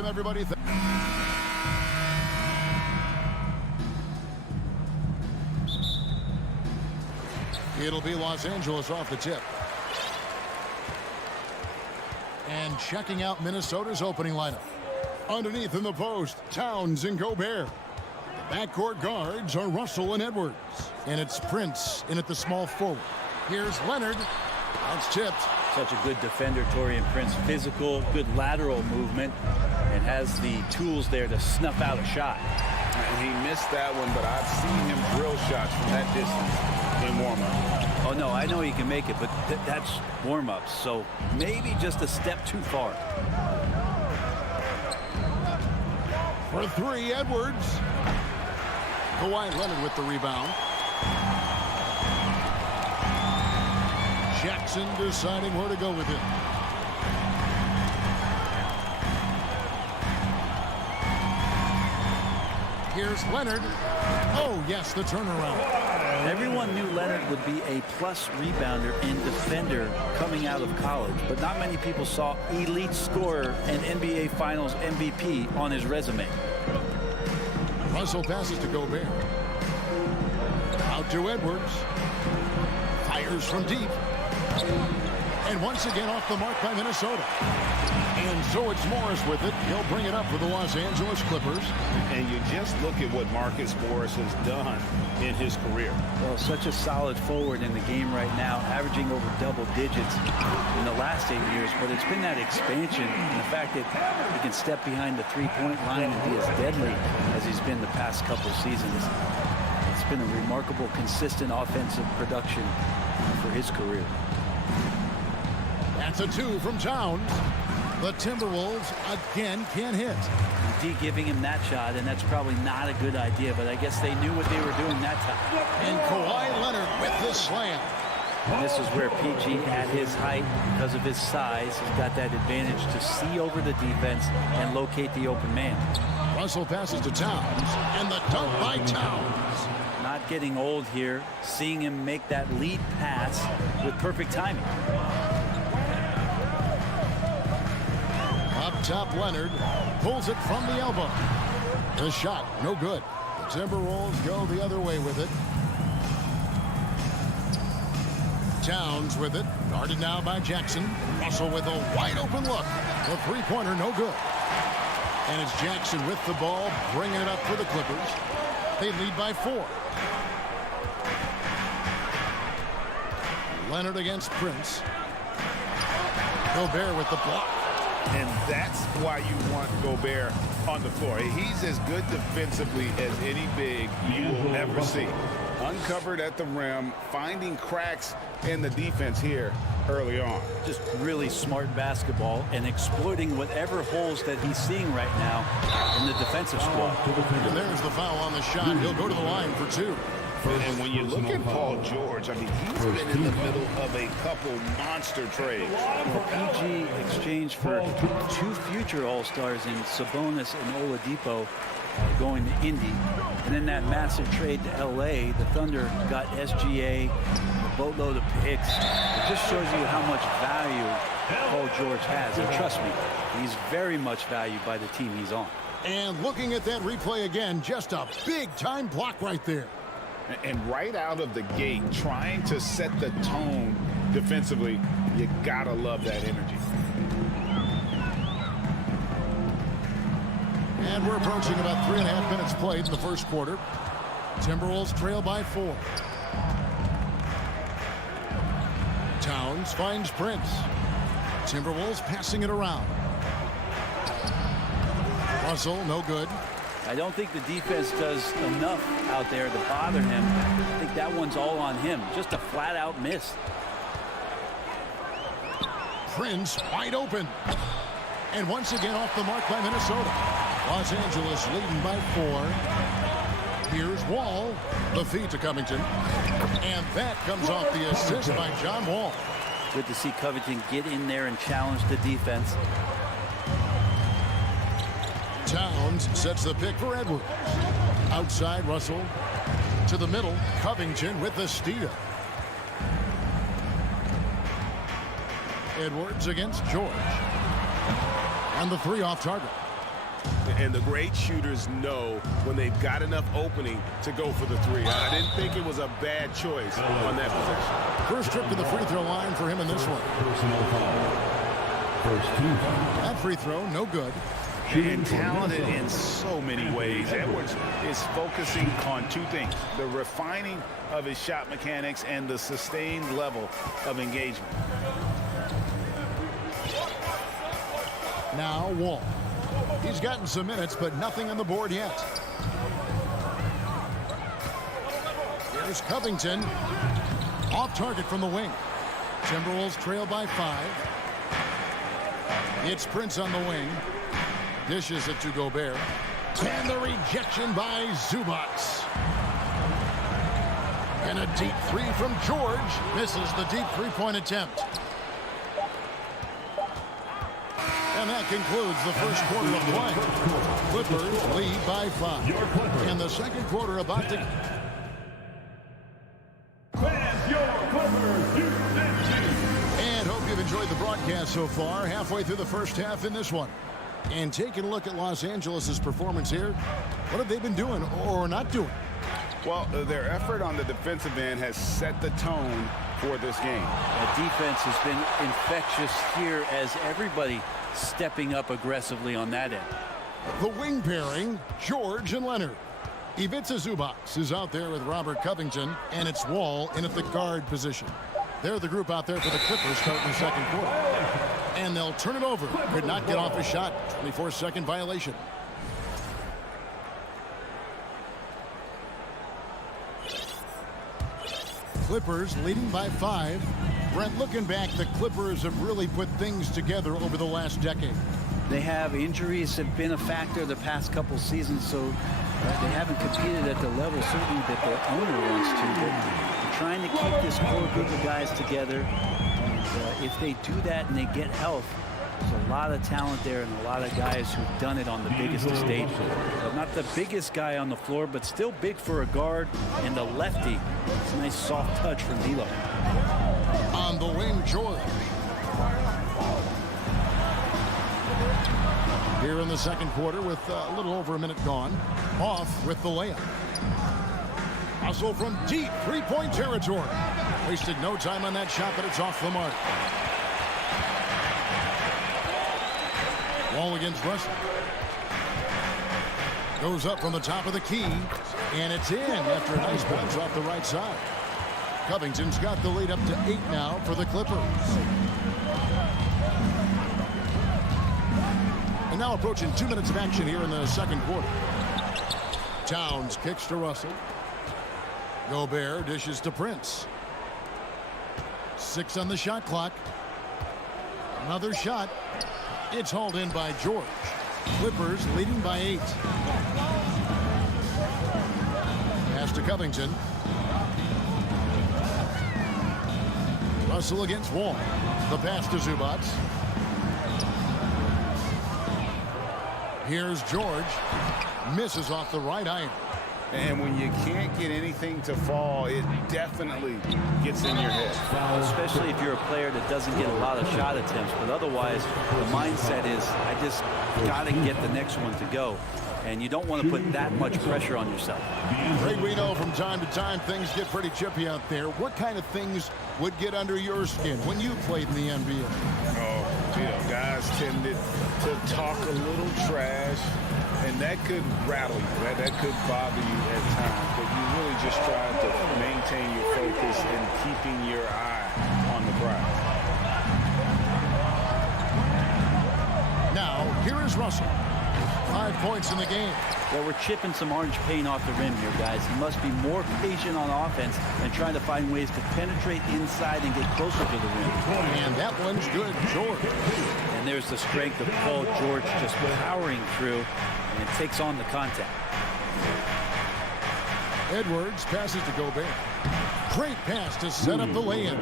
Welcome, everybody. It'll be Los Angeles off the tip. And checking out Minnesota's opening lineup. Underneath in the post, Towns and Gobert. The backcourt guards are Russell and Edwards. And it's Prince in at the small forward. Here's Leonard. That's tipped. Such a good defender, Taurean Prince. Physical, good lateral movement, and has the tools there to snuff out a shot. And he missed that one, but I've seen him drill shots from that distance in warm-up. Oh, no, I know he can make it, but that's warm-ups, so maybe just a step too far. For three, Edwards. Kawhi Leonard with the rebound. Jackson deciding where to go with it. Here's Leonard. Oh, yes, the turnaround. Everyone knew Leonard would be a plus rebounder and defender coming out of college, but not many people saw elite scorer and NBA Finals MVP on his resume. Russell passes to Gobert. Out to Edwards. Fires from deep. And once again off the mark by Minnesota. And so it's Morris with it. He'll bring it up for the Los Angeles Clippers. And you just look at what Marcus Morris has done in his career. Well, such a solid forward in the game right now, averaging over double digits in the last 8 years. But it's been that expansion and the fact that he can step behind the three-point line and be as deadly as he's been the past couple seasons. It's been a remarkable, consistent offensive production for his career. That's a two from Towns. The Timberwolves again can't hit. D giving him that shot, and that's probably not a good idea, but I guess they knew what they were doing that time. And Kawhi Leonard with the slam. And this is where PG, at his height, because of his size, has got that advantage to see over the defense and locate the open man. Russell passes to Towns, and the dunk by Towns. Not getting old here, seeing him make that lead pass with perfect timing. Up top, Leonard pulls it from the elbow. The shot, no good. The Timberwolves go the other way with it. Towns with it, guarded now by Jackson. Russell with a wide open look. The three-pointer, no good. And it's Jackson with the ball, bringing it up for the Clippers. They lead by 4. Leonard against Prince. Gobert with the block. And that's why you want Gobert on the floor. He's as good defensively as any big you will ever see. Uncovered at the rim, finding cracks in the defense here early on. Just really smart basketball and exploiting whatever holes that he's seeing right now in the defensive squad. And there's the foul on the shot. He'll go to the line for 2. And when you look at Paul George, I mean, he's been in the middle of a couple monster trades. PG exchanged for 2 future All-Stars in Sabonis and Oladipo going to Indy. And then that massive trade to L.A., the Thunder got SGA, a boatload of picks. It just shows you how much value Paul George has. And trust me, he's very much valued by the team he's on. And looking at that replay again, just a big-time block right there. And right out of the gate, trying to set the tone defensively, you gotta love that energy. And we're approaching about 3.5 minutes played in the first quarter. Timberwolves trail by 4. Towns finds Prince. Timberwolves passing it around. Russell, no good. I don't think the defense does enough out there to bother him. I think that one's all on him. Just a flat-out miss. Prince wide open. And once again off the mark by Minnesota. Los Angeles leading by 4. Here's Wall. The feed to Covington. And that comes off the assist by John Wall. Good to see Covington get in there and challenge the defense. Towns sets the pick for Edwards. Outside, Russell. To the middle, Covington with the steal. Edwards against George. And the 3 off target. And the great shooters know when they've got enough opening to go for the three. I didn't think it was a bad choice on that possession. First trip to the free throw line for him in this one. That free throw, no good. And talented in so many ways. Edwards is focusing on two things: the refining of his shot mechanics and the sustained level of engagement. Now Wall. He's gotten some minutes, but nothing on the board yet. Here's Covington. Off target from the wing. Timberwolves trail by 5. It's Prince on the wing. Dishes it to Gobert. And the rejection by Zubac. And a deep three from George. Misses the deep three-point attempt. And that concludes the first quarter of play. Clippers lead by 5. And the second quarter about to... And hope you've enjoyed the broadcast so far. Halfway through the first half in this one. And taking a look at Los Angeles' performance here, what have they been doing or not doing? Well, their effort on the defensive end has set the tone for this game. That defense has been infectious here as everybody stepping up aggressively on that end. The wing pairing, George and Leonard. Ivica Zubac is out there with Robert Covington, and it's Wall in at the guard position. They're the group out there for the Clippers starting the second quarter. And they'll turn it over. Could not get off a shot. 24-second violation. Clippers leading by 5. Brent, looking back, the Clippers have really put things together over the last decade. They have injuries have been a factor the past couple seasons, so they haven't competed at the level certainly that their owner wants to. But they're trying to keep this core group of guys together. And if they do that and they get health, there's a lot of talent there and a lot of guys who've done it on the biggest stage. Not the biggest guy on the floor, but still big for a guard and a lefty. It's a nice soft touch from D'Lo. On the wing, George. Here in the second quarter with a little over a minute gone. Off with the layup. Hustle from deep three-point territory. Wasted no time on that shot, but it's off the mark. Wall against Russell. Goes up from the top of the key, and it's in after a nice bounce off the right side. Covington's got the lead up to 8 now for the Clippers. And now approaching 2 minutes of action here in the second quarter. Towns kicks to Russell. Gobert dishes to Prince. 6 on the shot clock. Another shot. It's hauled in by George. Clippers leading by 8. Pass to Covington. Russell against Wall. The pass to Zubac. Here's George. Misses off the right iron. And when you can't get anything to fall, it definitely gets in your head. Especially if you're a player that doesn't get a lot of shot attempts. But otherwise, the mindset is, I just got to get the next one to go. And you don't want to put that much pressure on yourself. Greg, we know from time to time things get pretty chippy out there. What kind of things would get under your skin when you played in the NBA? Oh, you know, guys tended to talk a little trash, and that could rattle you. That could bother you at times. But you really just try to maintain your focus and keeping your eye on the prize. Now, here is Russell. 5 points in the game. Well, we're chipping some orange paint off the rim here, guys. He must be more patient on offense and trying to find ways to penetrate inside and get closer to the rim. And that one's good, George. And there's the strength of Paul George just powering through, and it takes on the contact. Edwards passes to Gobert. Great pass to set up the lay-in.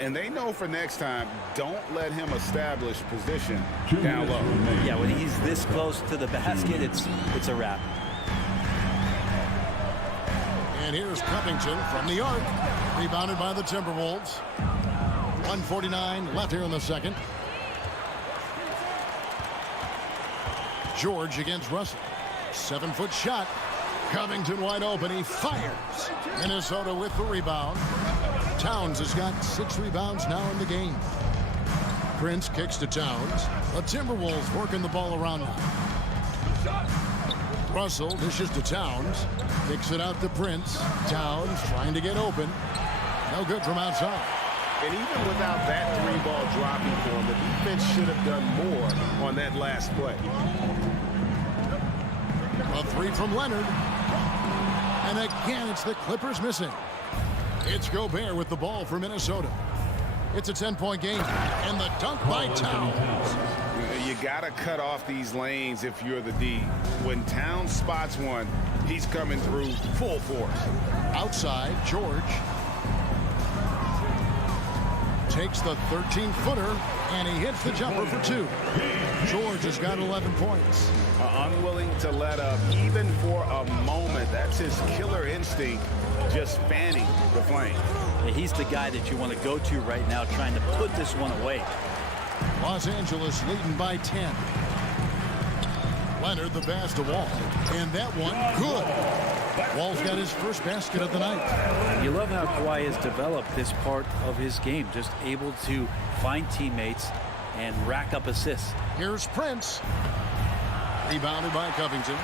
And they know for next time, don't let him establish position down low. Yeah, when he's this close to the basket, it's a wrap. And here's Covington from the arc. Rebounded by the Timberwolves. 1:49 left here in the second. George against Russell. 7-foot shot. Covington wide open. He fires. Minnesota with the rebound. Towns has got 6 rebounds now in the game. Prince kicks to Towns. The Timberwolves working the ball around now. Russell dishes to Towns. Kicks it out to Prince. Towns trying to get open. No good from outside. And even without that 3-ball dropping for him, the defense should have done more on that last play. A 3 from Leonard. And again, it's the Clippers missing. It's Gobert with the ball for Minnesota. It's a 10-point game. And the dunk by Towns. You got to cut off these lanes if you're the D. When Towns spots one, he's coming through full force. Outside, George takes the 13-footer, and he hits the jumper for 2. George has got 11 points. Unwilling to let up, even for a moment. That's his killer instinct, just fanning the flame. He's the guy that you want to go to right now, trying to put this one away. Los Angeles leading by 10. Leonard the pass to Wall, and that one good. Wall's got his first basket of the night. You love how Kawhi has developed this part of his game, just able to find teammates and rack up assists. Here's Prince. Rebounded by Covington.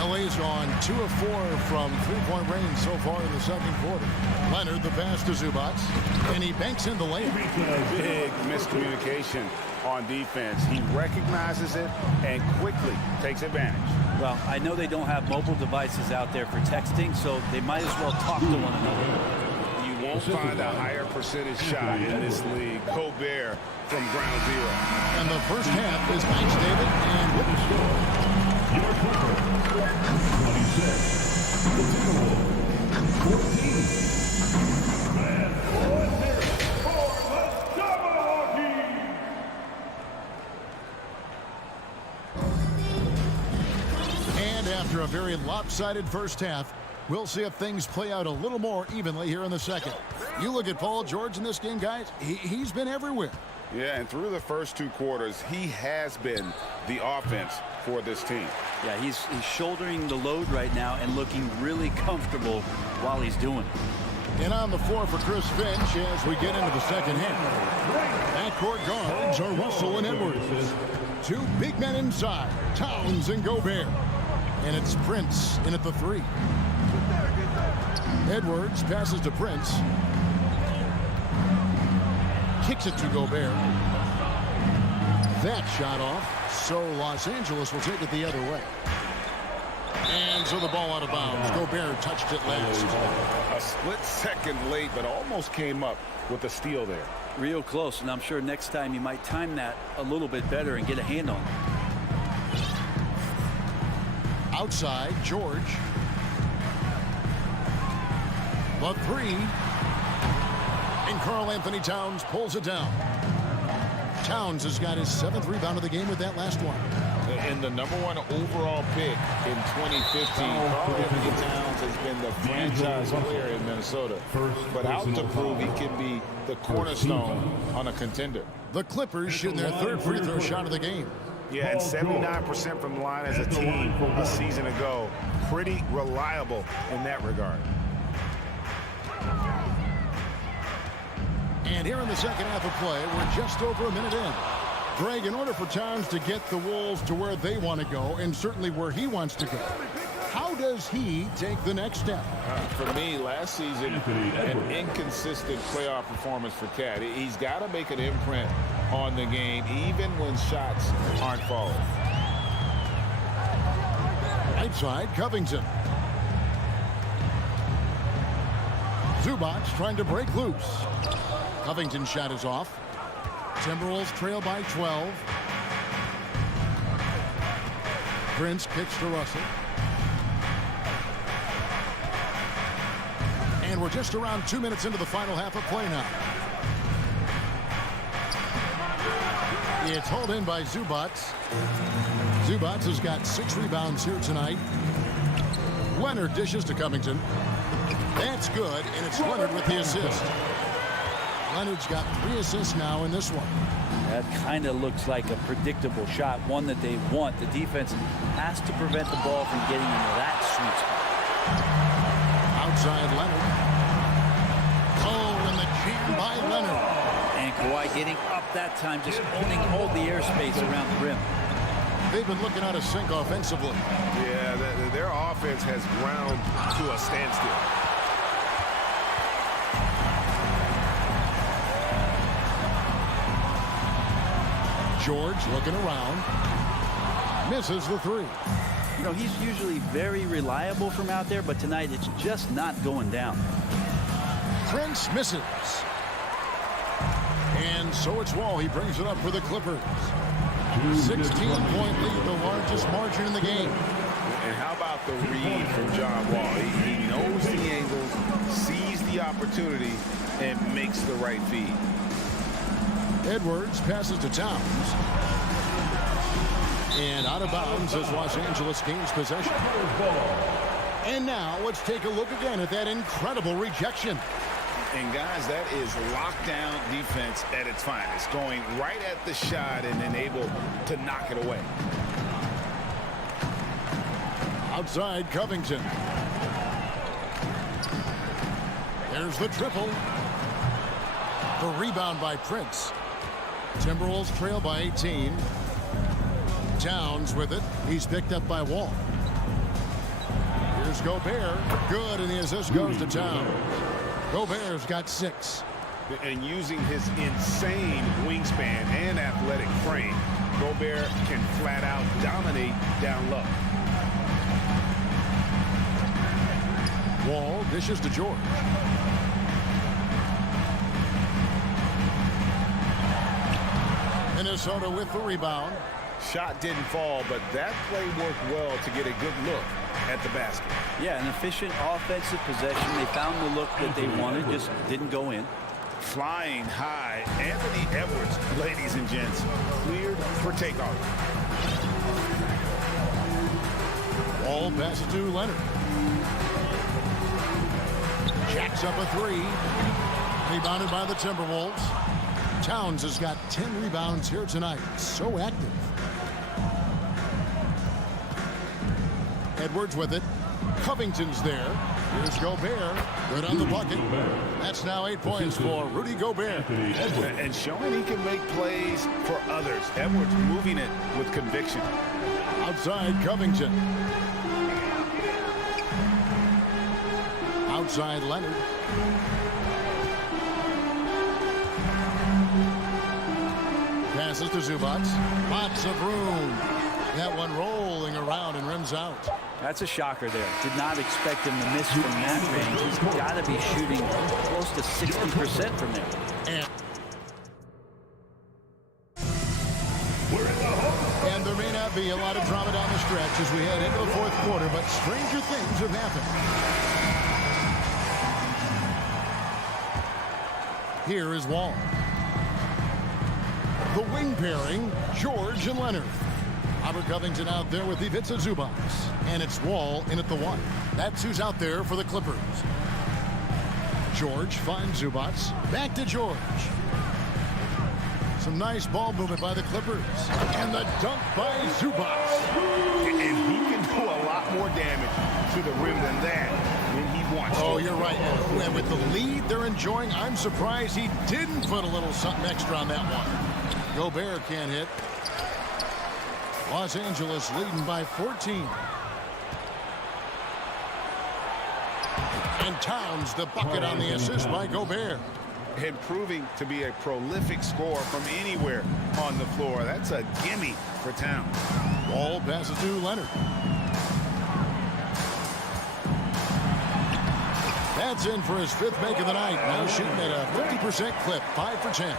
LA's on 2 of 4 from 3-point range so far in the second quarter. Leonard the pass to Zubac, and he banks in the layup. Big miscommunication on defense. He recognizes it and quickly takes advantage. Well, I know they don't have mobile devices out there for texting, so they might as well talk to one another. You won't find a higher percentage shot in this league. Gobert from ground zero. And the first half is Banks, David, and with the score. Your Clippers, 26. The Timberwolves, 14. And 4-0 for the Jabberwocky. And after a very lopsided first half, we'll see if things play out a little more evenly here in the second. You look at Paul George in this game, guys. He's been everywhere. Yeah, and through the first 2 quarters, he has been the offense for this team. Yeah, he's shouldering the load right now and looking really comfortable while he's doing it. And on the floor for Chris Finch as we get into the second half. Backcourt guards are Russell and Edwards. 2 big men inside, Towns and Gobert. And it's Prince in at the 3. Edwards passes to Prince. Kicks it to Gobert. That shot off, so Los Angeles will take it the other way. And so the ball out of bounds. Gobert touched it last. A split second late, but almost came up with a steal there. Real close, and I'm sure next time you might time that a little bit better and get a hand on it. Outside, George. The 3. And Karl Anthony Towns pulls it down. Towns has got his 7th rebound of the game with that last one. And the #1 overall pick in 2015, Karl Anthony Towns has been the franchise player in Minnesota. But out to prove he can be the cornerstone on a contender. The Clippers shooting their 3rd free throw shot of the game. Yeah, and 79% from the line as a team a season ago. Pretty reliable in that regard. And here in the second half of play, we're just over a minute in. Greg, in order for Towns to get the Wolves to where they want to go, and certainly where he wants to go, how does he take the next step? For me, last season, an inconsistent playoff performance for Cat. He's got to make an imprint on the game, even when shots aren't falling. Right side, Covington. Zubac trying to break loose. Covington's shot is off. Timberwolves trail by 12. Prince kicks to Russell. And we're just around 2 minutes into the final half of play now. It's hauled in by Zubac. Zubac has got 6 rebounds here tonight. Leonard dishes to Covington. That's good, and it's Leonard with the assist. Leonard's got 3 assists now in this one. That kind of looks like a predictable shot, one that they want. The defense has to prevent the ball from getting into that sweet spot. Outside Leonard. Oh, and the jam by Leonard. And Kawhi getting up that time, just owning all the airspace around the rim. They've been looking out of sync offensively. Yeah, their offense has ground to a standstill. George looking around. Misses the 3. You know, he's usually very reliable from out there, but tonight it's just not going down. Prince misses. And so it's Wall. He brings it up for the Clippers. 16-point lead, the largest margin in the game. And how about the read from John Wall? He knows the angles, sees the opportunity, and makes the right feed. Edwards passes to Towns. And out of bounds as Los Angeles gains possession. And now let's take a look again at that incredible rejection. And guys, that is lockdown defense at its finest, going right at the shot and then able to knock it away. Outside Covington. There's the triple. The rebound by Prince. Timberwolves trail by 18. Towns with it. He's picked up by Wall. Here's Gobert. Good, and the assist goes to Towns. Gobert's got 6. And using his insane wingspan and athletic frame, Gobert can flat out dominate down low. Wall dishes to George. Minnesota with the rebound. Shot didn't fall, but that play worked well to get a good look at the basket. Yeah, an efficient offensive possession. They found the look that they wanted, just didn't go in. Flying high, Anthony Edwards, ladies and gents, cleared for takeoff. Wall passes to Leonard. Jacks up a 3. Rebounded by the Timberwolves. Towns has got 10 rebounds here tonight. So active. Edwards with it. Covington's there. Here's Gobert. Good on the bucket. That's now 8 points for Rudy Gobert. And showing he can make plays for others. Edwards moving it with conviction. Outside Covington. Outside Leonard. Passes to Zubac. Lots of room. That one rolling around and rims out. That's a shocker there. Did not expect him to miss from that range. He's got to be shooting close to 60% from there. And there may not be a lot of drama down the stretch as we head into the 4th quarter, but stranger things have happened. Here is Wall. The wing pairing, George and Leonard. Robert Covington out there with Ivica Zubac. And it's Wall in at the 1. That's who's out there for the Clippers. George finds Zubac. Back to George. Some nice ball movement by the Clippers. And the dunk by Zubac. And he can do a lot more damage to the rim than that when he wants to. Oh, you're right. And with the lead they're enjoying, I'm surprised he didn't put a little something extra on that one. Gobert can't hit. Los Angeles leading by 14. And Towns the bucket on the assist by Gobert. And proving to be a prolific scorer from anywhere on the floor. That's a gimme for Towns. Wall passes to Leonard. That's in for his 5th make of the night. Now shooting at a 50% clip, 5 for 10.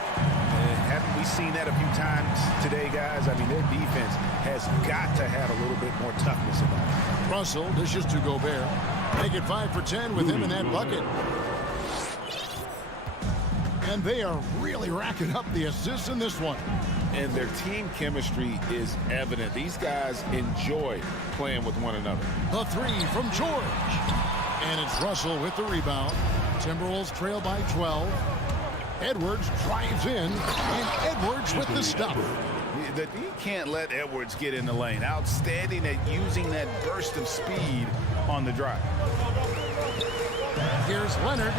Haven't we seen that a few times today, guys? I mean, their defense has got to have a little bit more toughness about it. Russell dishes to Gobert. Make it 5 for 10 with him in that bucket. And they are really racking up the assists in this one. And their team chemistry is evident. These guys enjoy playing with one another. The 3 from George. And it's Russell with the rebound. Timberwolves trail by 12. Edwards drives in, and Edwards with the stop. You can't let Edwards get in the lane. Outstanding at using that burst of speed on the drive. Here's Leonard.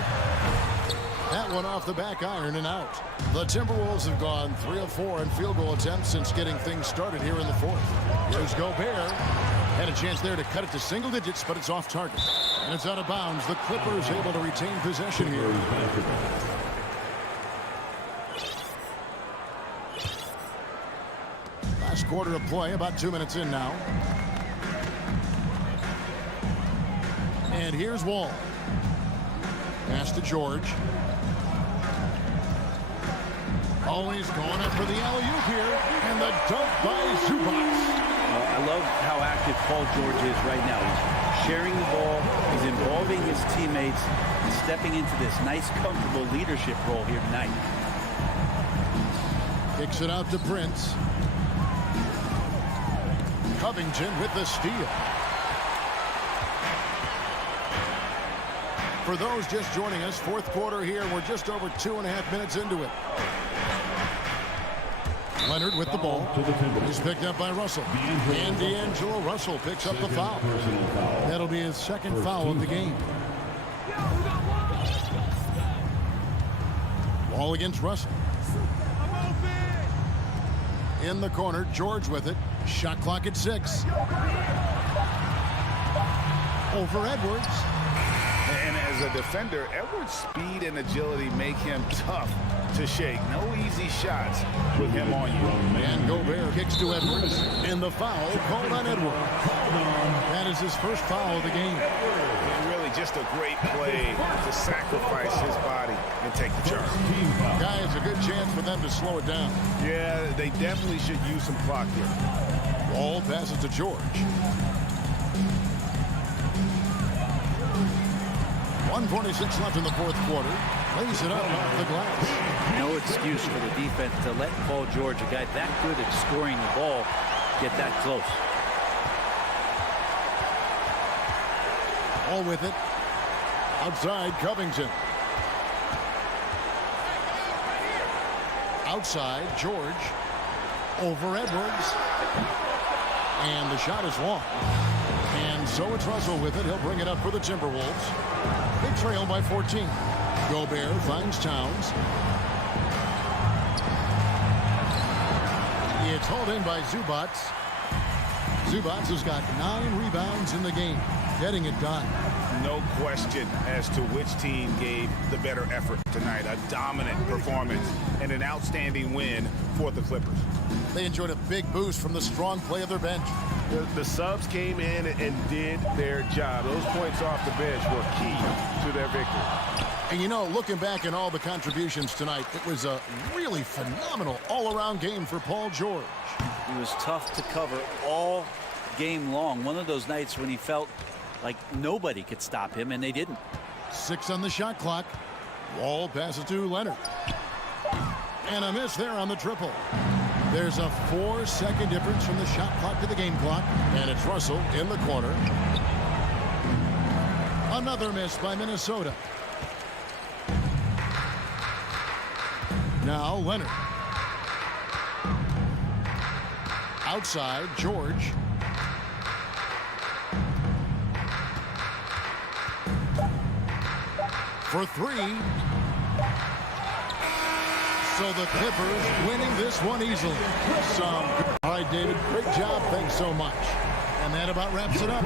That one off the back iron and out. The Timberwolves have gone 3 of 4 in field goal attempts since getting things started here in the fourth. Here's Gobert. Had a chance there to cut it to single digits, but it's off target. And it's out of bounds. The Clippers able to retain possession here. Last quarter of play, about 2 minutes in now. And here's Wall. Pass to George. Always going up for the alley-oop here, and the dunk by Zubac. I love how active Paul George is right now. He's sharing the ball, he's involving his teammates, and stepping into this nice, comfortable leadership role here tonight. Kicks it out to Prince. Covington with the steal. For those just joining us, fourth quarter here, we're just over 2.5 minutes into it. Leonard with the ball. He's picked up by Russell. And D'Angelo Russell picks up the foul. That'll be his second foul of the game. Ball against Russell. In the corner, George with it. Shot clock at 6. Over Edwards. And as a defender, Edwards' speed and agility make him tough to shake. No easy shots with him on you. And Gobert kicks to Edwards. And the foul called on Edwards. That is his first foul of the game. And really just a great play to sacrifice his body and take the charge. Guys, a good chance for them to slow it down. Yeah, they definitely should use some clock here. Wall passes to George. 1:46 left in the fourth quarter. Lays it up off the glass. No excuse for the defense to let Paul George, a guy that good at scoring the ball, get that close. All with it. Outside, Covington. Outside, George. Over Edwards. And the shot is long. And so it's Russell with it. He'll bring it up for the Timberwolves. They trail by 14. Gobert finds Towns. It's hauled in by Zubac. Zubac has got 9 rebounds in the game, getting it done. No question as to which team gave the better effort tonight. A dominant performance and an outstanding win for the Clippers. They enjoyed a big boost from the strong play of their bench. The subs came in and did their job. Those points off the bench were key to their victory. And you know, looking back at all the contributions tonight, it was a really phenomenal all-around game for Paul George. He was tough to cover all game long. One of those nights when he felt like nobody could stop him, and they didn't. 6 on the shot clock. Wall passes to Leonard. And a miss there on the triple. There's a 4-second difference from the shot clock to the game clock. And it's Russell in the corner. Another miss by Minnesota. Now Leonard. Outside, George. For 3. So the Clippers winning this one easily. All right, David, great job. Thanks so much. And that about wraps it up.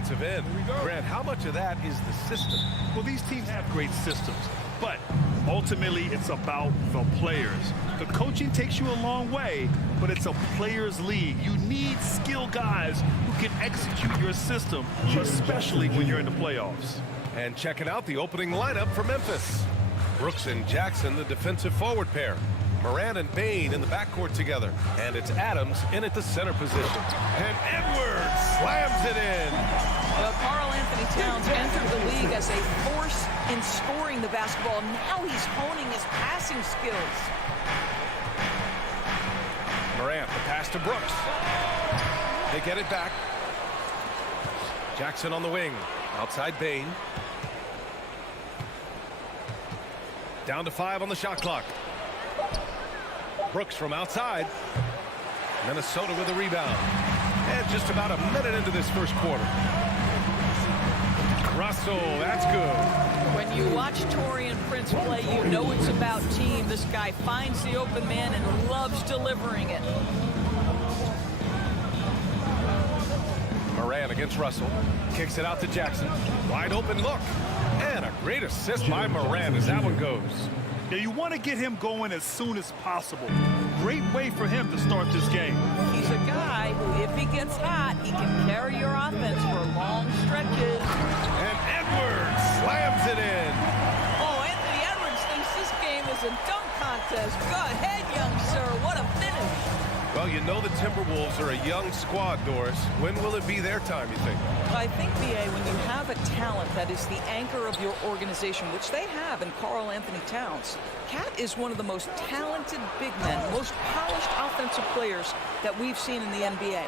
defensive end. Grant, how much of that is the system? Well, these teams have great systems, but ultimately it's about the players. The coaching takes you a long way, but it's a players' league. You need skilled guys who can execute your system, especially when you're in the playoffs. And checking out the opening lineup for Memphis. Brooks and Jackson, the defensive forward pair. Moran and Bain in the backcourt together. And it's Adams in at the center position. And Edwards slams it in. Well, Karl Anthony Towns entered the league as a force in scoring the basketball. Now he's honing his passing skills. Morant, the pass to Brooks. They get it back. Jackson on the wing. Outside Bain. Down to 5 on the shot clock. Brooks from outside. Minnesota with a rebound. And just about a minute into this first quarter. Russell, that's good. When you watch Taurean Prince play, you know it's about team. This guy finds the open man and loves delivering it. Moran against Russell. Kicks it out to Jackson. Wide open look. And a great assist by Moran as that one goes. Now, you want to get him going as soon as possible. Great way for him to start this game. He's a guy who, if he gets hot, he can carry your offense for long stretches. And Edwards slams it in. Oh, Anthony Edwards thinks this game is a dunk contest. Go ahead, young sir. What a finish. Well, you know the Timberwolves are a young squad, Doris. When will it be their time, you think? I think, B.A., when you have a talent that is the anchor of your organization, which they have in Karl Anthony Towns, Cat is one of the most talented big men, most polished offensive players that we've seen in the NBA.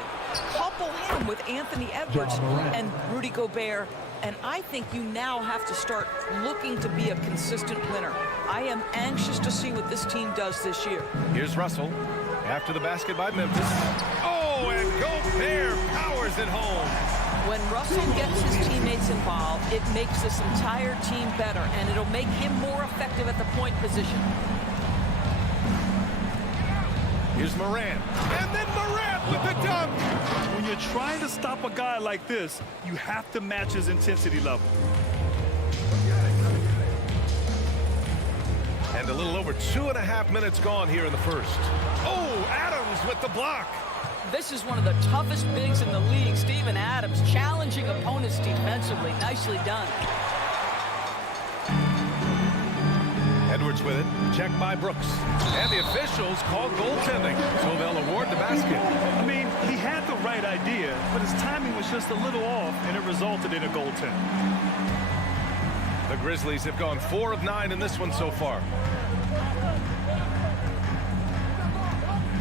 Couple him with Anthony Edwards and Rudy Gobert, and I think you now have to start looking to be a consistent winner. I am anxious to see what this team does this year. Here's Russell. After the basket by Memphis. Oh, and Gobert powers it home. When Russell gets his teammates involved, it makes this entire team better, and it'll make him more effective at the point position. Here's Moran. And then Morant with the dunk. When you're trying to stop a guy like this, you have to match his intensity level. And a little over 2.5 minutes gone here in the first. Oh, Adams with the block. This is one of the toughest bigs in the league, Steven Adams, challenging opponents defensively. Nicely done. Edwards with it. Checked by Brooks. And the officials call goaltending, so they'll award the basket. I mean, he had the right idea, but his timing was just a little off, and it resulted in a goaltend. The Grizzlies have gone 4 of 9 in this one so far.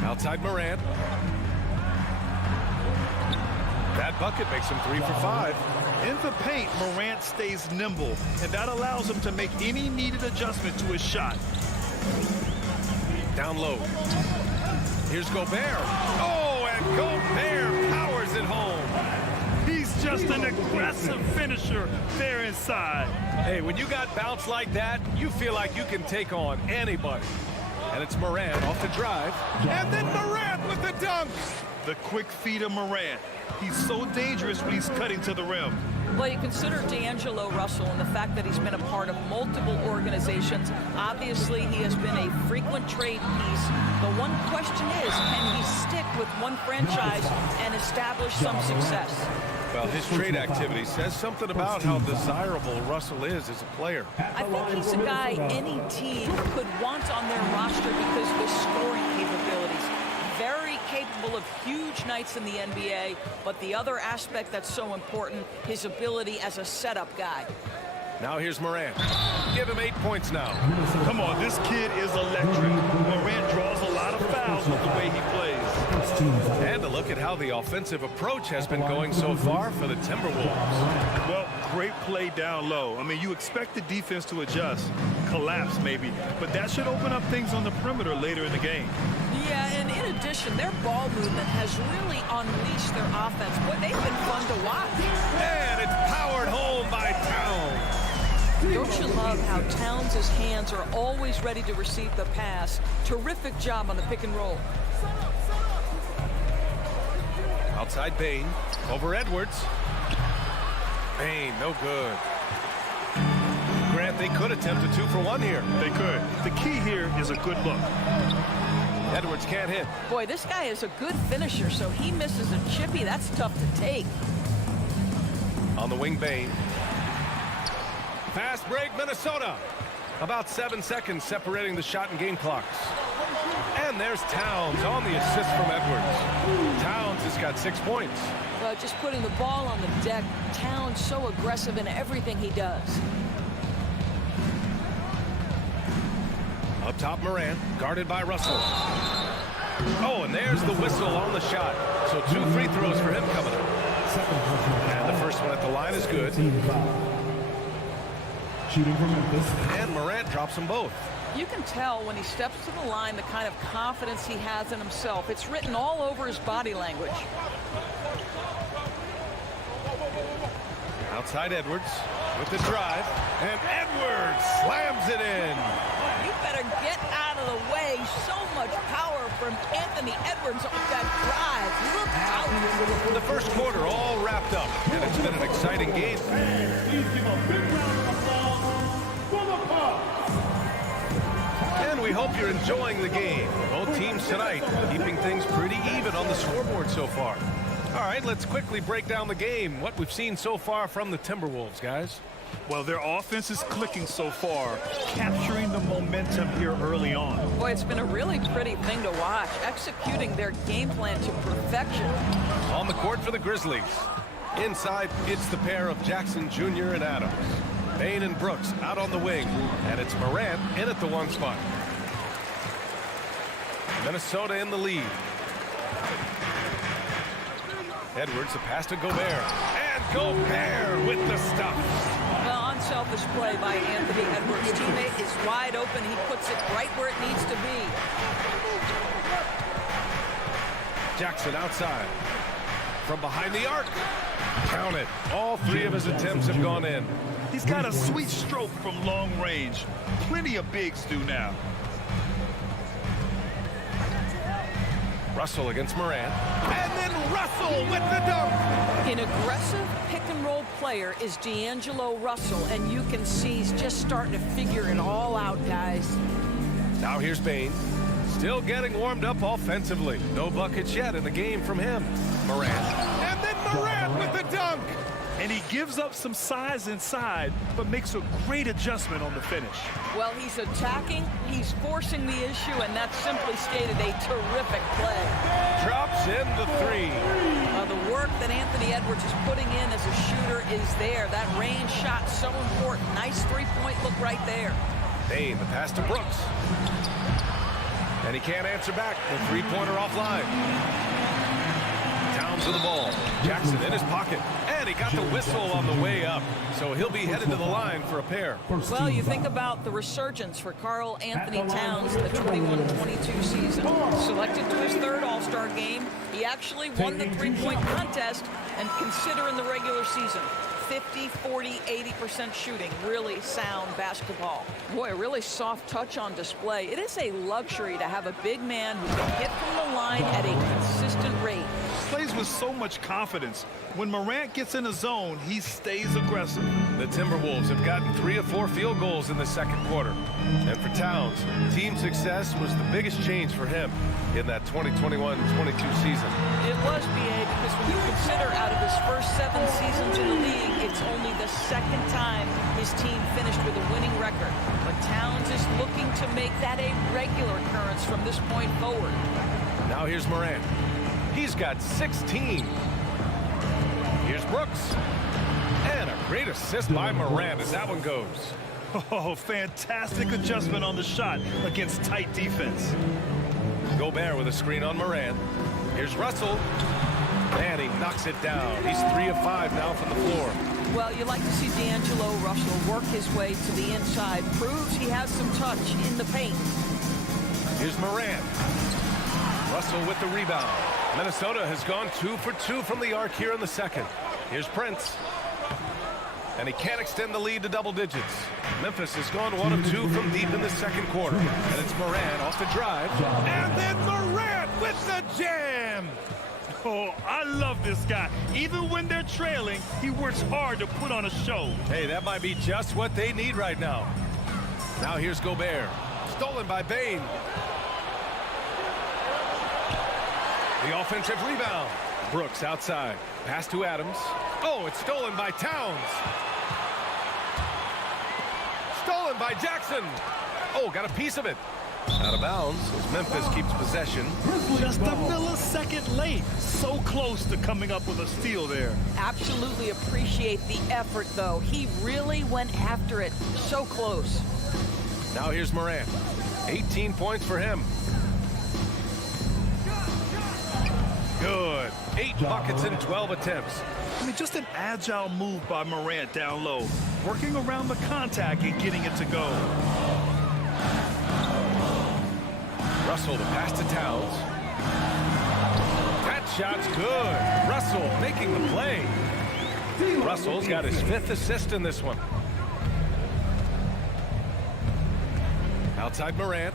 Outside Morant. That bucket makes him 3 for 5. In the paint, Morant stays nimble, and that allows him to make any needed adjustment to his shot. Down low. Here's Gobert. Oh, and Gobert powers it home. He's just an aggressive finisher there inside. Hey, when you got bounce like that, you feel like you can take on anybody. And it's Morant off the drive. And then Morant with the dunk. The quick feed of Morant. He's so dangerous when he's cutting to the rim. Well, you consider D'Angelo Russell and the fact that he's been a part of multiple organizations. Obviously, he has been a frequent trade piece. The one question is, can he stick with one franchise and establish some success? Well, his trade activity says something about how desirable Russell is as a player. I think he's a guy any team could want on their roster because of his scoring capabilities. Very capable of huge nights in the NBA, but the other aspect that's so important, his ability as a setup guy. Now here's Morant. Give him 8 points now. Come on, this kid is electric. Morant draws a lot of fouls with the way he plays. And a look at how the offensive approach has been going so far for the Timberwolves. Well, great play down low. I mean, you expect the defense to adjust, collapse maybe, but that should open up things on the perimeter later in the game. Yeah, and in addition, their ball movement has really unleashed their offense. Boy, they've been fun to watch. And it's powered home by Towns. Don't you love how Towns' hands are always ready to receive the pass? Terrific job on the pick and roll. Outside Bain, over Edwards. Bain, no good. Grant, they could attempt a 2 for 1 here. They could. The key here is a good look. Edwards can't hit. Boy, this guy is a good finisher, so he misses a chippy. That's tough to take. On the wing, Bain. Fast break, Minnesota. About 7 seconds separating the shot and game clocks. And there's Towns on the assist from Edwards. Towns has got 6 points. Well, just putting the ball on the deck. Towns so aggressive in everything he does. Up top, Morant, guarded by Russell. Oh, and there's the whistle on the shot. So 2 free throws for him coming up. And the first one at the line is good. Shooting from Memphis. And Morant drops them both. You can tell when he steps to the line the kind of confidence he has in himself. It's written all over his body language. Outside Edwards with the drive. And Edwards slams it in. You better get out of the way. So much power from Anthony Edwards on that drive. Look out. The first quarter all wrapped up. And it's been an exciting game. Please give a big round of applause for the Bucks. And we hope you're enjoying the game. Both teams tonight keeping things pretty even on the scoreboard so far. All right, let's quickly break down the game. What we've seen so far from the Timberwolves, guys. Well, their offense is clicking so far, capturing the momentum here early on. Boy, it's been a really pretty thing to watch, executing their game plan to perfection. On the court for the Grizzlies. Inside, it's the pair of Jackson Jr. and Adams. Bain and Brooks out on the wing, and it's Morant in at the 1 spot. Minnesota in the lead. Edwards, a pass to Gobert. And Gobert with the stuff. Well, unselfish play by Anthony Edwards. Teammate is wide open. He puts it right where it needs to be. Jackson outside. From behind the arc. Count it. All 3 of his attempts have gone in. He's got a sweet stroke from long range. Plenty of bigs do now. Russell against Morant. And then Russell with the dunk. An aggressive pick-and-roll player is D'Angelo Russell, and you can see he's just starting to figure it all out, guys. Now here's Bain. Still getting warmed up offensively. No buckets yet in the game from him. Morant. And then Morant with the dunk. And he gives up some size inside, but makes a great adjustment on the finish. Well, he's attacking, he's forcing the issue, and that's simply stated a terrific play. Drops in the 3. The work that Anthony Edwards is putting in as a shooter is there. That range shot so important. Nice three-point look right there. Bain, the pass to Brooks. And he can't answer back. The three-pointer offline. Towns with the ball. Jackson in his pocket. And he got the whistle on the way up. So he'll be headed to the line for a pair. Well, you think about the resurgence for Karl Anthony Towns in the 21-22 season. Selected to his 3rd All-Star game. He actually won the three-point contest, and consider in the regular season. 50, 40, 80% shooting. Really sound basketball. Boy, a really soft touch on display. It is a luxury to have a big man who can hit from the line at a consistent rate. Plays with so much confidence. When Morant gets in a zone, he stays aggressive. The Timberwolves have gotten 3 of 4 field goals in the second quarter. And for Towns, team success was the biggest change for him in that 2021-22 season. It was, B.A., because when you consider out of his first 7 seasons in the league, it's only the 2nd time his team finished with a winning record. But Towns is looking to make that a regular occurrence from this point forward. Now here's Morant. He's got 16. Here's Brooks. And a great assist by Morant as that one goes. Oh, fantastic adjustment on the shot against tight defense. Gobert with a screen on Morant. Here's Russell. And he knocks it down. He's 3 of 5 now from the floor. Well, you like to see D'Angelo Russell work his way to the inside. Proves he has some touch in the paint. Here's Morant. Russell with the rebound. Minnesota has gone 2 for 2 from the arc here in the second. Here's Prince. And he can't extend the lead to double digits. Memphis has gone 1 of 2 from deep in the second quarter. And it's Morant off the drive. And then Morant with the jam. Oh, I love this guy. Even when they're trailing, he works hard to put on a show. Hey, that might be just what they need right now. Now here's Gobert. Stolen by Bane. The offensive rebound. Brooks outside. Pass to Adams. Oh, it's stolen by Towns. Stolen by Jackson. Oh, got a piece of it. Out of bounds as Memphis keeps possession. Just a millisecond late. So close to coming up with a steal there. Absolutely appreciate the effort, though. He really went after it. So close. Now here's Morant. 18 points for him. Good. 8 buckets in 12 attempts. I mean, just an agile move by Morant down low. Working around the contact and getting it to go. Russell the pass to Towns. That shot's good. Russell making the play. Russell's got his 5th assist in this one. Outside Morant.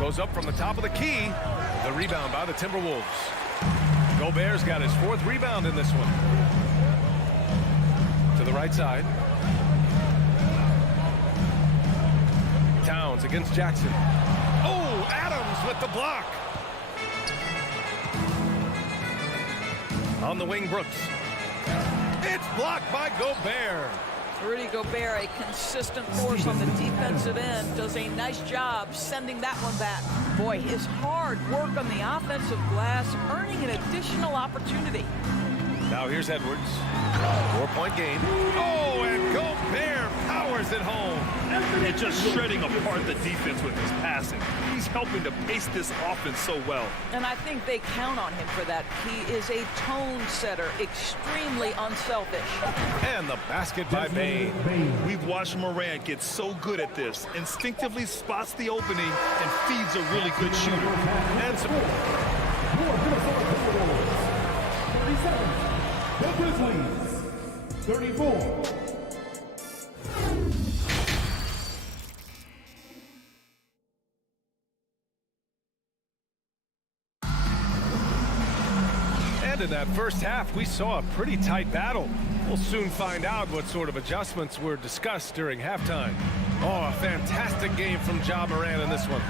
Goes up from the top of the key. The rebound by the Timberwolves. Gobert's got his 4th rebound in this one. To the right side. Towns against Jackson. Oh, Adams with the block. On the wing, Brooks. It's blocked by Gobert. Rudy Gobert, a consistent force on the defensive end, does a nice job sending that one back. Boy, his hard work on the offensive glass, earning an additional opportunity. Now here's Edwards. 4-point game. Oh, and Gobert powers it home. And just shredding apart the defense with his passing. He's helping to pace this offense so well. And I think they count on him for that. He is a tone setter, extremely unselfish. And the basket by Bane. We've watched Morant get so good at this. Instinctively spots the opening and feeds a really good shooter. And some... The Grizzlies, 34. And in that first half, we saw a pretty tight battle. We'll soon find out what sort of adjustments were discussed during halftime. Oh, a fantastic game from Ja Morant in this one.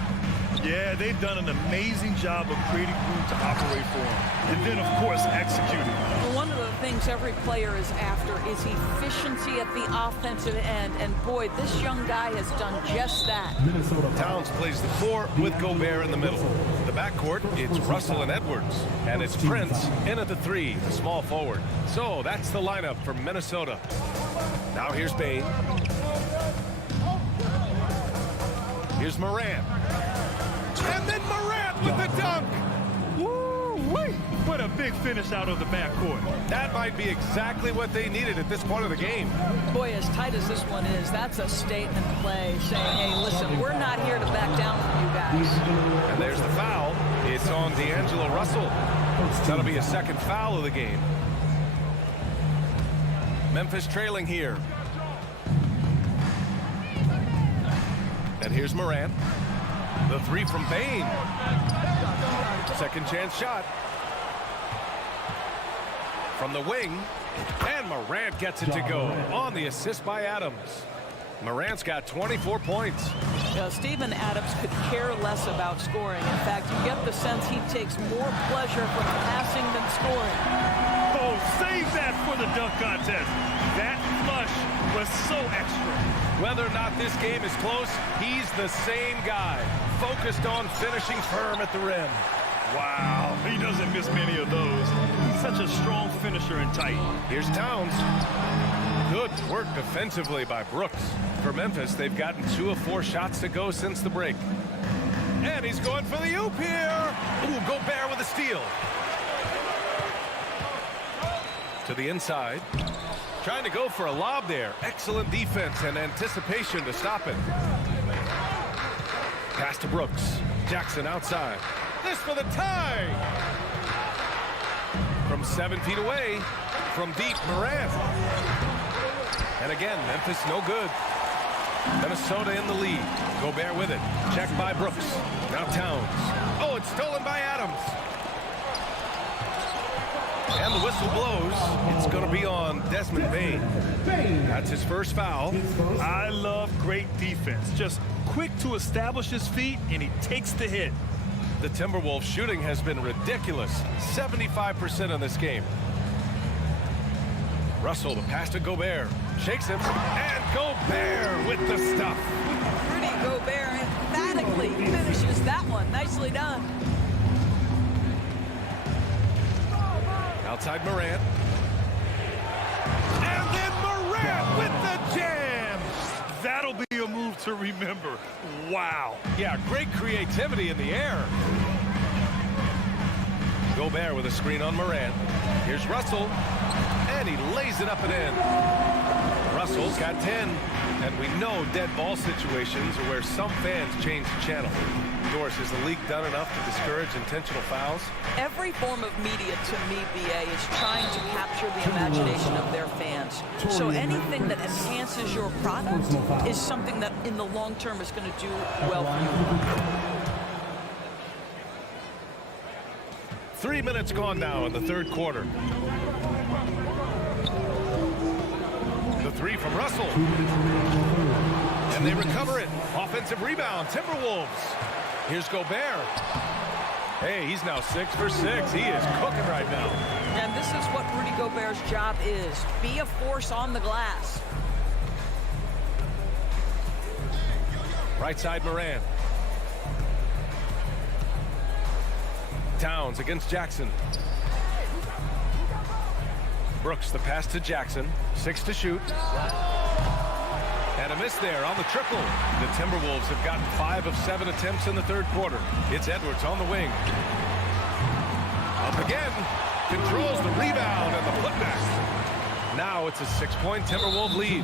Yeah, they've done an amazing job of creating room to operate for him. And then, of course, executing. Well, one of the things every player is after is efficiency at the offensive end. And boy, this young guy has done just that. Towns plays the 4 with Gobert in the middle. The backcourt, it's Russell and Edwards. And it's Prince in at the 3, the small forward. So that's the lineup for Minnesota. Now here's Bane. Here's Morant. And then Morant with the dunk. Woo-wee! What a big finish out of the backcourt. That might be exactly what they needed at this point of the game. Boy, as tight as this one is, that's a statement play saying, hey, listen, we're not here to back down from you guys. And there's the foul. It's on D'Angelo Russell. That'll be a 2nd foul of the game. Memphis trailing here. And here's Morant. The 3 from Bane. 2nd chance shot. From the wing. And Morant gets it to go on the assist by Adams. Morant's got 24 points. Steven Adams could care less about scoring. In fact, you get the sense he takes more pleasure from passing than scoring. Oh, save that for the dunk contest. That flush was so extra. Whether or not this game is close, he's the same guy, focused on finishing firm at the rim. Wow, he doesn't miss many of those. He's such a strong finisher and tight. Here's Towns. Good work defensively by Brooks. For Memphis, they've gotten 2 of 4 shots to go since the break. And he's going for the oop here. Ooh, Gobert with a steal. To the inside. Trying to go for a lob there. Excellent defense and anticipation to stop it. Pass to Brooks. Jackson outside. This for the tie. From 7 feet away. From deep, Morant. And again, Memphis no good. Minnesota in the lead. Gobert with it. Checked by Brooks. Now Towns. Oh, it's stolen by Adams. And the whistle blows. It's going to be on Desmond Bane. That's his first foul. I love great defense. Just quick to establish his feet, and he takes the hit. The Timberwolves shooting has been ridiculous. 75% in this game. Russell, the pass to Gobert. Shakes him. And Gobert with the stuff. Rudy Gobert emphatically finishes that one. Nicely done. Outside Morant. And then Morant with the jam. That'll be a move to remember. Wow. Yeah, great creativity in the air. Gobert with a screen on Morant. Here's Russell. And he lays it up and in. Russell's got 10. And we know dead ball situations are where some fans change the channel. Doris, has the league done enough to discourage intentional fouls? Every form of media, to me, BA, is trying to capture the imagination of their fans. So anything that enhances your product is something that in the long term is going to do well for you. 3 minutes gone now in the third quarter. The three from Russell. And they recover it. Offensive rebound, Timberwolves. Here's Gobert. Hey, he's now 6 for 6. He is cooking right now. And this is what Rudy Gobert's job is. Be a force on the glass. Right side Morant. Towns against Jackson. Brooks, the pass to Jackson. 6 to shoot. And a miss there on the triple. The Timberwolves have gotten 5 of 7 attempts in the third quarter. It's Edwards on the wing. Up again. Controls the rebound and the putback. Now it's a 6-point Timberwolves lead.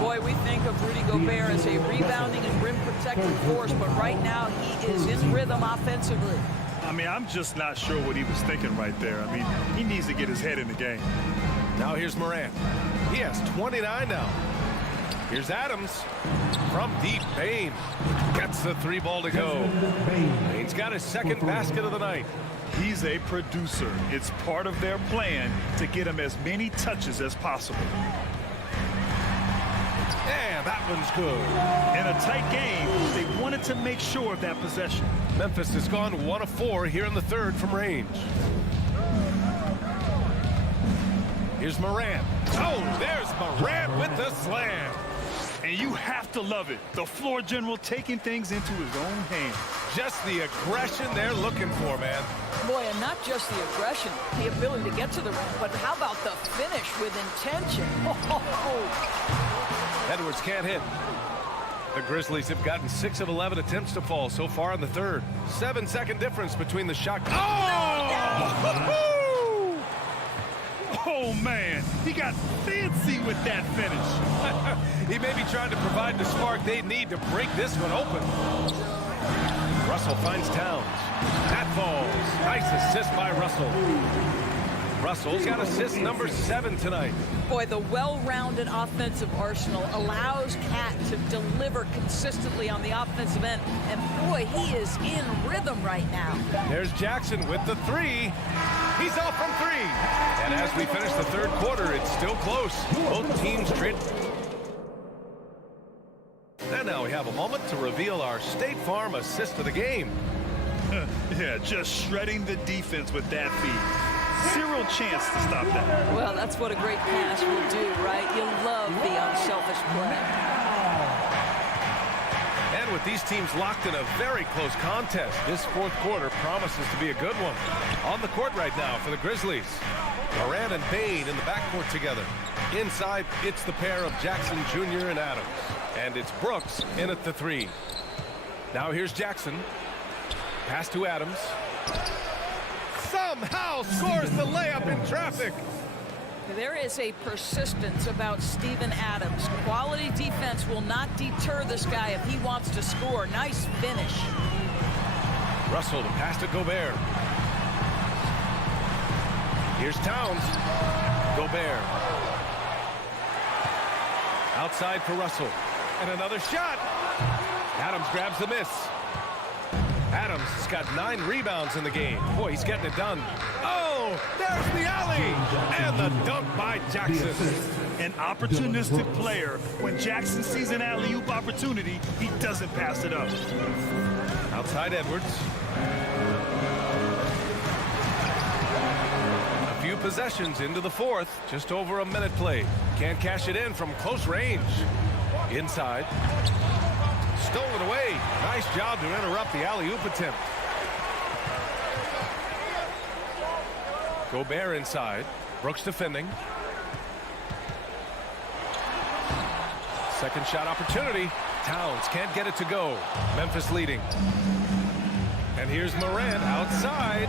Boy, we think of Rudy Gobert as a rebounding and rim protecting force, but right now he is in rhythm offensively. I mean, I'm just not sure what he was thinking right there. I mean, he needs to get his head in the game. Now here's Morant. He has 29 now. Here's Adams from deep. Bane gets the 3 ball to go. Bane's got his second basket of the night. He's a producer. It's part of their plan to get him as many touches as possible. And that one's good. In a tight game, they wanted to make sure of that possession. Memphis has gone 1 of 4 here in the third from range. Here's Morant. Oh, there's Morant with the slam. And you have to love it. The floor general taking things into his own hands. Just the aggression they're looking for, man. Boy, and not just the aggression, the ability to get to the rim, but how about the finish with intention? Edwards can't hit. The Grizzlies have gotten 6 of 11 attempts to fall so far in the third. 7-second difference between the shot. Oh! Oh, man, he got fancy with that finish. He may be trying to provide the spark they need to break this one open. Russell finds Towns. That falls. Nice assist by Russell. Russell's got assist number 7 tonight. Boy, the well-rounded offensive arsenal allows Cat to deliver consistently on the offensive end. And boy, he is in rhythm right now. There's Jackson with the 3. He's off from 3. And as we finish the third quarter, it's still close. Both teams trade. And now we have a moment to reveal our State Farm assist of the game. Yeah, just shredding the defense with that feed. Zero chance to stop that. Well, that's what a great pass will do, right? You love the unselfish play. And with these teams locked in a very close contest, this fourth quarter promises to be a good one. On the court right now for the Grizzlies. Morant and Bane in the backcourt together. Inside, it's the pair of Jackson Jr. and Adams. And it's Brooks in at the 3. Now here's Jackson. Pass to Adams. Somehow scores the layup in traffic. There is a persistence about Steven Adams. Quality defense will not deter this guy if he wants to score. Nice finish. Russell, the pass to Gobert. Here's Towns. Gobert. Outside for Russell. And another shot. Adams grabs the miss. Adams has got 9 rebounds in the game. Boy, he's getting it done. Oh, there's the alley. And the dunk by Jackson. An opportunistic player. When Jackson sees an alley-oop opportunity, he doesn't pass it up. Outside Edwards. A few possessions into the fourth. Just over a minute played. Can't cash it in from close range. Inside. Stolen away. Nice job to interrupt the alley-oop attempt. Gobert inside. Brooks defending. Second shot opportunity. Towns can't get it to go. Memphis leading. And here's Morant outside.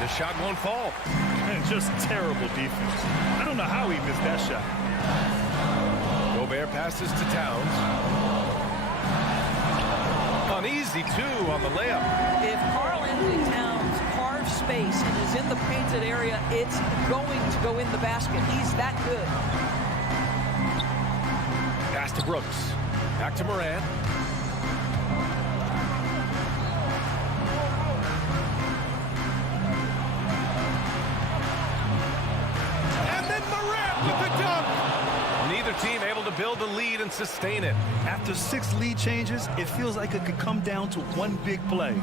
The shot won't fall. And just terrible defense. I don't know how he missed that shot. Gobert passes to Towns. Uneasy two on the layup. If Karl Anthony Towns carves space and is in the painted area, it's going to go in the basket. He's that good. Pass to Brooks. Back to Morant. And then Morant with the dunk. Neither team able to build a lead and sustain it. After 6 lead changes, it feels like it could come down to one big play.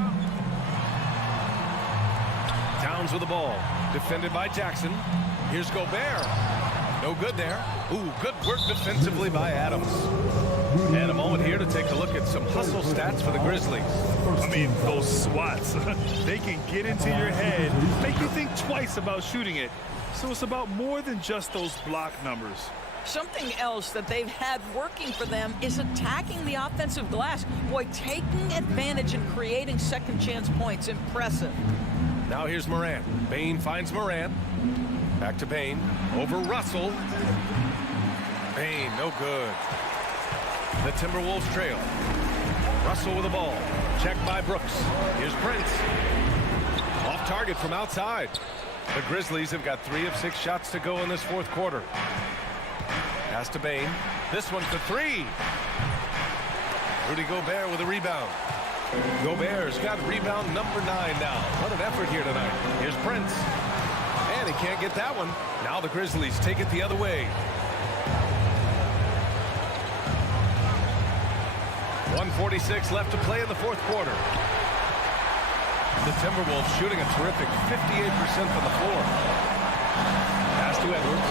Towns with the ball. Defended by Jackson. Here's Gobert. No good there. Ooh, good work defensively by Adams. And a moment here to take a look at some hustle stats for the Grizzlies. I mean, those swats, they can get into your head, make you think twice about shooting it. So it's about more than just those block numbers. Something else that they've had working for them is attacking the offensive glass. Boy, taking advantage and creating second chance points. Impressive. Now here's Morant. Bane finds Morant. Back to Bane. Over Russell. Bane, no good. The Timberwolves trail. Russell with the ball. Checked by Brooks. Here's Prince. Off target from outside. The Grizzlies have got 3 of 6 shots to go in this fourth quarter. Pass to Bane. This one for 3. Rudy Gobert with a rebound. Gobert's got rebound number 9 now. What an effort here tonight. Here's Prince. And he can't get that one. Now the Grizzlies take it the other way. 1:46 left to play in the fourth quarter. The Timberwolves shooting a terrific 58% from the floor. Pass to Edwards.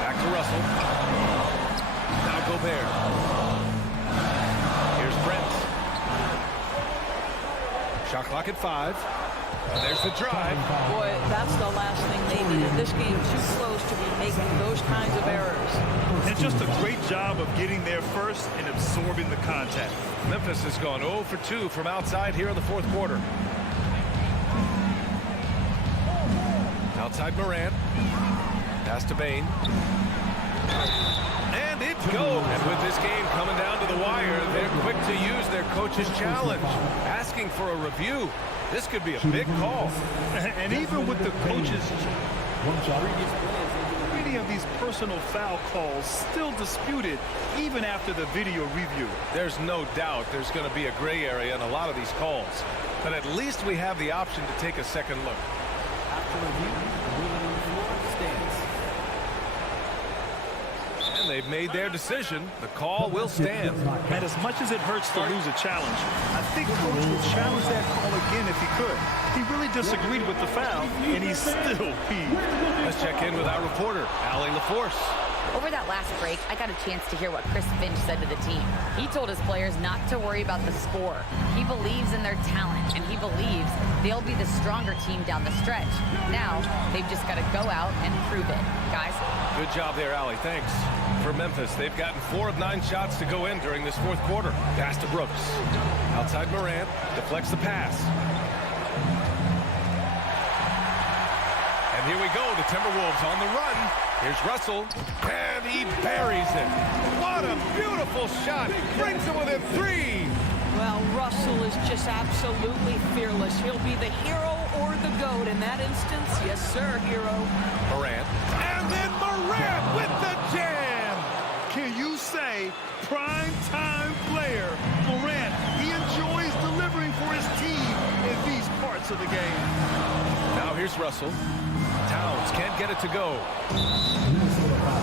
Back to Russell. Now Gobert. Here's Prince. Shot clock at 5. And there's the drive. Boy, that's the last thing they needed. This game too close to be making those kinds of errors. And just a great job of getting there first and absorbing the contact. Memphis has gone 0 for 2 from outside here in the fourth quarter. Outside Morant. Pass to Bane. And it goes. And with this game coming down to the wire, they're quick to use their coach's challenge. Asking for a review. This could be a big call. And even with the coaches, many of these personal foul calls still disputed even after the video review. There's no doubt there's going to be a gray area in a lot of these calls. But at least we have the option to take a second look. After review, the ruling on the floor stands. And they've made their decision. The call will stand. And as much as it hurts to lose a challenge, I think Coach would challenge that call again if he could. He really disagreed with the foul, and he's still peeved. Let's check in with our reporter, Allie LaForce. Over that last break, I got a chance to hear what Chris Finch said to the team. He told his players not to worry about the score. He believes in their talent, and he believes they'll be the stronger team down the stretch. Now, they've just got to go out and prove it. Guys? Good job there, Allie. Thanks. For Memphis, they've gotten 4 of 9 shots to go in during this fourth quarter. Pass to Brooks. Outside Morant. Deflects the pass. And here we go. The Timberwolves on the run. Here's Russell. And he buries it. What a beautiful shot. Brings it within 3. Well, Russell is just absolutely fearless. He'll be the hero or the GOAT in that instance. Yes, sir, hero. Morant. And then Morant with the jam. can you say prime time player Morant? He enjoys delivering for his team in these parts of the game. Now here's Russell. Towns can't get it to go. Minnesota foul.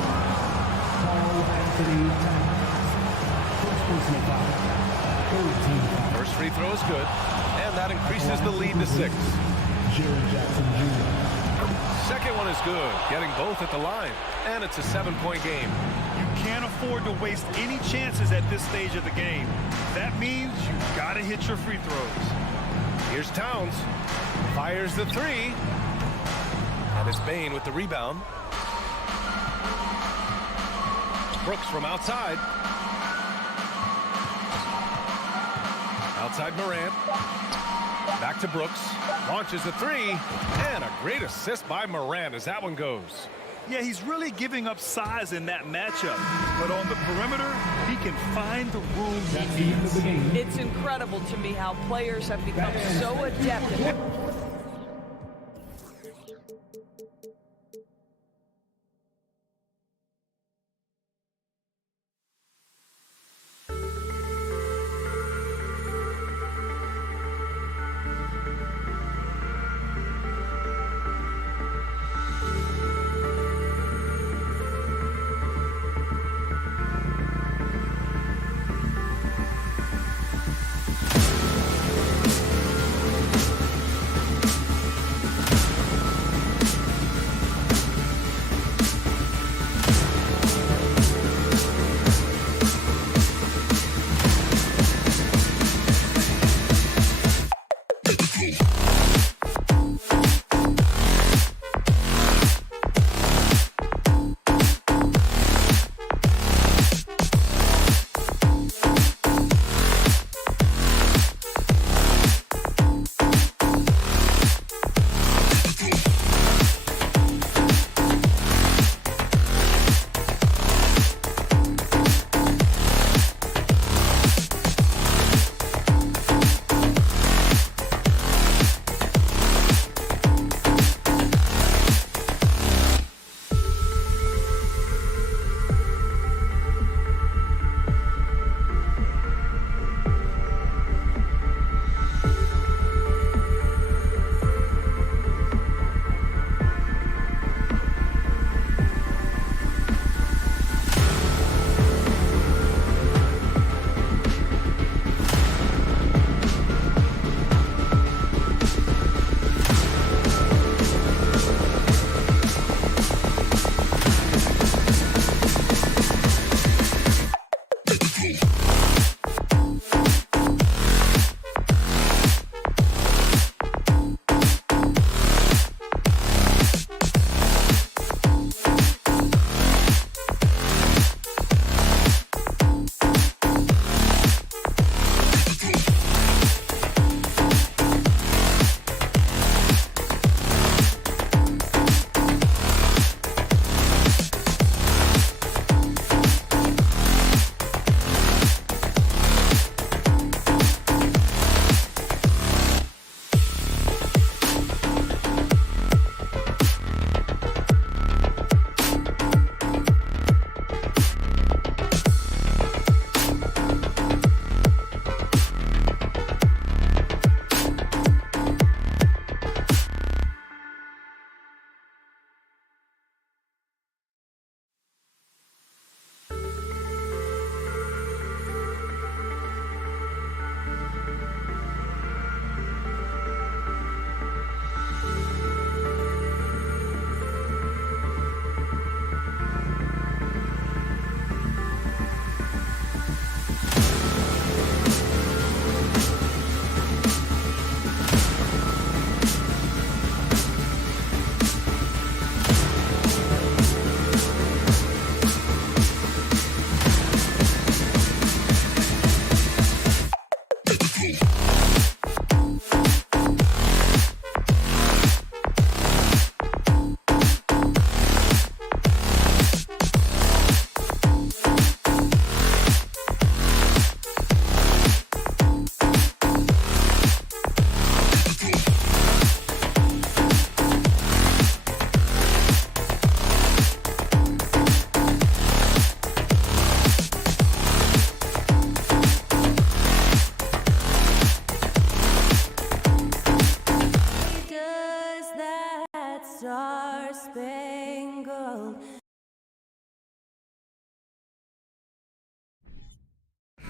Carl Anthony Towns. First personal foul. Third team foul. First free throw is good, and that increases the lead to 6. Jared Jackson Jr. Second one is good, getting both at the line, and it's a 7-point game. You can't afford to waste any chances at this stage of the game. That means you've got to hit your free throws. Here's Towns. Fires the 3. And it's Bane with the rebound. Brooks from outside. Outside Morant. Back to Brooks. Launches a 3. And a great assist by Morant as that one goes. Yeah, he's really giving up size in that matchup. But on the perimeter, he can find the room he needs. It's incredible to me how players have become so adept at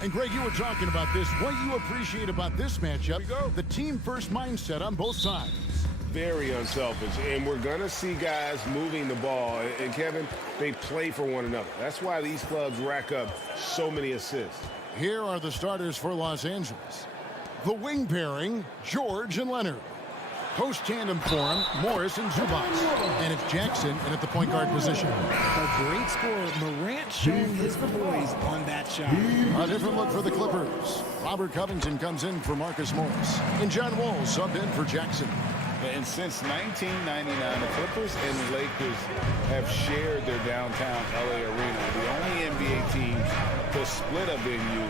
And Greg, you were talking about this. What you appreciate about this matchup, the team-first mindset on both sides. Very unselfish, and we're going to see guys moving the ball. And, Kevin, they play for one another. That's why these clubs rack up so many assists. Here are the starters for Los Angeles. The wing pairing, George and Leonard. Post tandem form, Morris and Zubac. And it's Jackson in at the point guard position. A great scorer. Morant showing his poise on that shot. A different look for the Clippers. Robert Covington comes in for Marcus Morris. And John Wall subbed in for Jackson. And since 1999, the Clippers and the Lakers have shared their downtown LA arena. The only NBA teams to split a venue,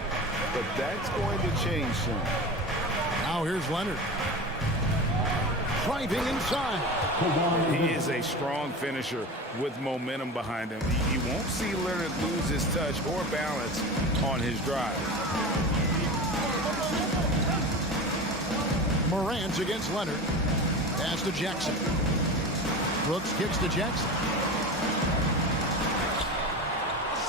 but that's going to change soon. Now here's Leonard. Driving inside. He is a strong finisher with momentum behind him. You won't see Leonard lose his touch or balance on his drive. Morant against Leonard. Pass to Jackson. Brooks kicks to Jackson.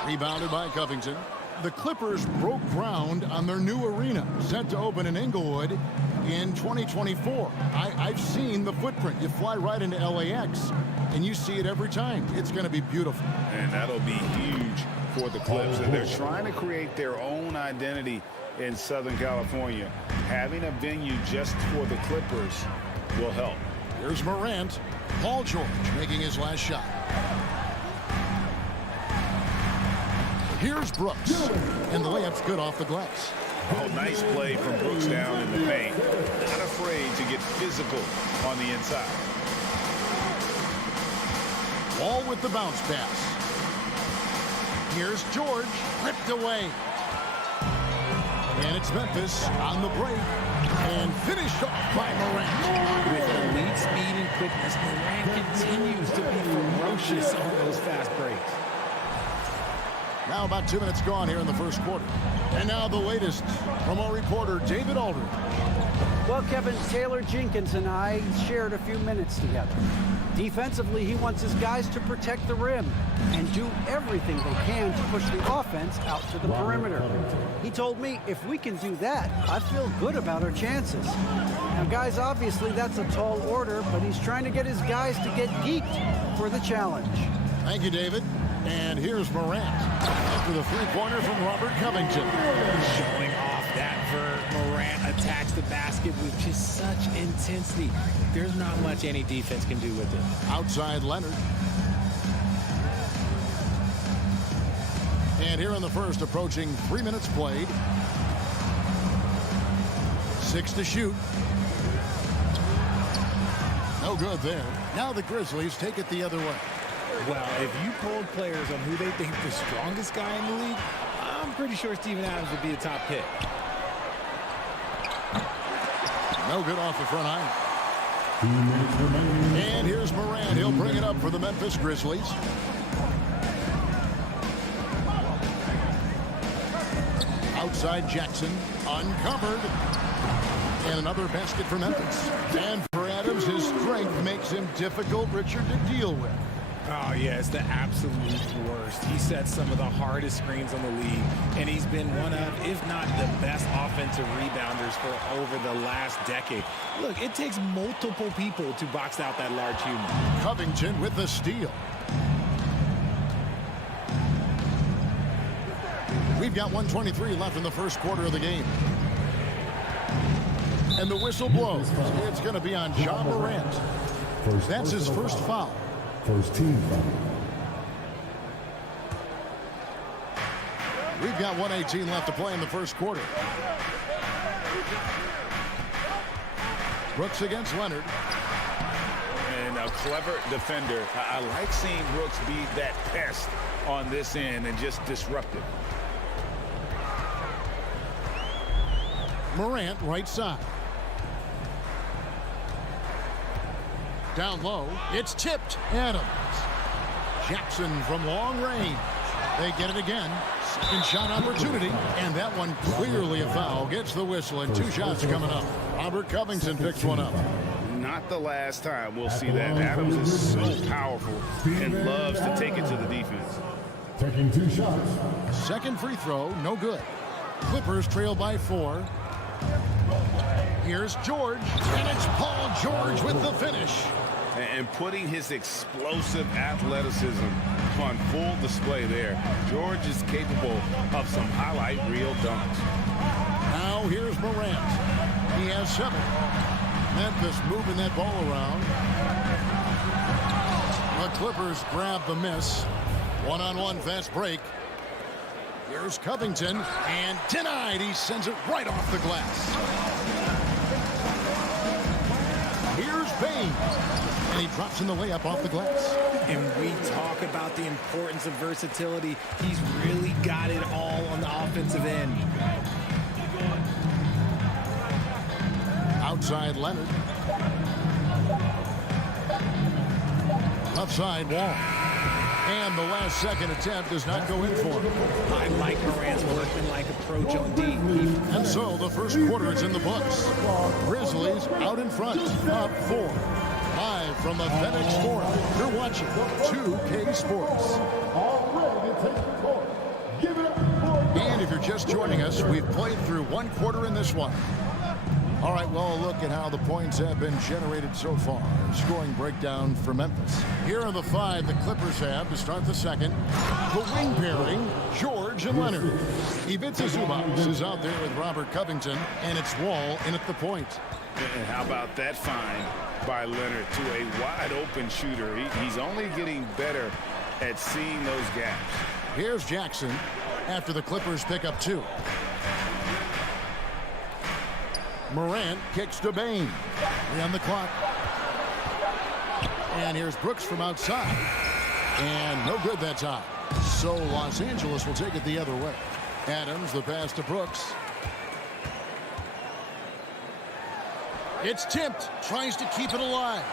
Rebounded by Covington. The Clippers broke ground on their new arena, set to open in Inglewood in 2024. I've seen the footprint. You fly right into LAX, and you see it every time. It's going to be beautiful. And that'll be huge for the Clips. And they're trying to create their own identity in Southern California. Having a venue just for the Clippers will help. Here's Morant. Paul George making his last shot. Here's Brooks. And the layup's good off the glass. Oh, nice play from Brooks down in the paint. Not afraid to get physical on the inside. Wall with the bounce pass. Here's George. Ripped away. And it's Memphis on the break. And finished off by Morant. With elite speed and quickness, Morant continues to be ferocious on those fast breaks. Now about 2 minutes gone here in the first quarter. And now the latest from our reporter, David Aldridge. Well, Kevin, Taylor Jenkins and I shared a few minutes together. Defensively, he wants his guys to protect the rim and do everything they can to push the offense out to the perimeter. He told me if we can do that, I feel good about our chances. Now, guys, obviously that's a tall order, but he's trying to get his guys to get geeked for the challenge. Thank you, David. And here's Morant after the three-pointer from Robert Covington. Showing off that vert. Morant attacks the basket with just such intensity. There's not much any defense can do with it. Outside Leonard. And here in the first, approaching 3 minutes played. 6 to shoot. No good there. Now the Grizzlies take it the other way. Well, if you polled players on who they think the strongest guy in the league, I'm pretty sure Steven Adams would be a top pick. No good off the front iron. And here's Morant. He'll bring it up for the Memphis Grizzlies. Outside Jackson. Uncovered. And another basket for Memphis. And for Adams, his strength makes him difficult, Richard, to deal with. Oh, yeah, it's the absolute worst. He sets some of the hardest screens on the league, and he's been one of, if not the best offensive rebounders for over the last decade. Look, it takes multiple people to box out that large human. Covington with the steal. We've got 1:23 left in the first quarter of the game. And the whistle blows. It's going to be on Ja Morant. That's his first foul. First team foul. We've got 1:18 left to play in the first quarter. Brooks against Leonard. And a clever defender. I like seeing Brooks be that pest on this end and just disruptive. Morant right side. Down low, it's tipped. Adams. Jackson from long range. They get it again. Second shot opportunity, and that one clearly a foul. Gets the whistle, and 2 shots coming up. Robert Covington picks one up. Not the last time we'll see that. Adams is so powerful and loves to take it to the defense. Taking 2 shots. Second free throw, no good. Clippers trail by 4. Here's George, and it's Paul George with the finish. And putting his explosive athleticism on full display there. George is capable of some highlight reel dunks. Now here's Morant. He has 7. Memphis moving that ball around. The Clippers grab the miss. One-on-one fast break. Here's Covington, and denied. He sends it right off the glass. Here's Bain, and he drops in the layup off the glass. And we talk about the importance of versatility. He's really got it all on the offensive end. Outside Leonard. Left side Wall. And the last second attempt does not go in for him. I like Morant's workmanlike approach on D. And so the first quarter is in the books. Grizzlies out in front, up 4. Live from the FedEx Forum, you're watching 2K Sports. And if you're just joining us, we've played through 1 quarter in this one. All right, well, look at how the points have been generated so far. Scoring breakdown for Memphis. Here are the 5 the Clippers have to start the second. The wing pairing, George and Leonard. Ivica Zubac is out there with Robert Covington, and it's Wall in at the point. And how about that find by Leonard to a wide-open shooter? He's only getting better at seeing those gaps. Here's Jackson after the Clippers pick up 2. Morant kicks to Bain. 3 on the clock. And here's Brooks from outside. And no good that time. So Los Angeles will take it the other way. Adams, the pass to Brooks. It's tipped. Tries to keep it alive.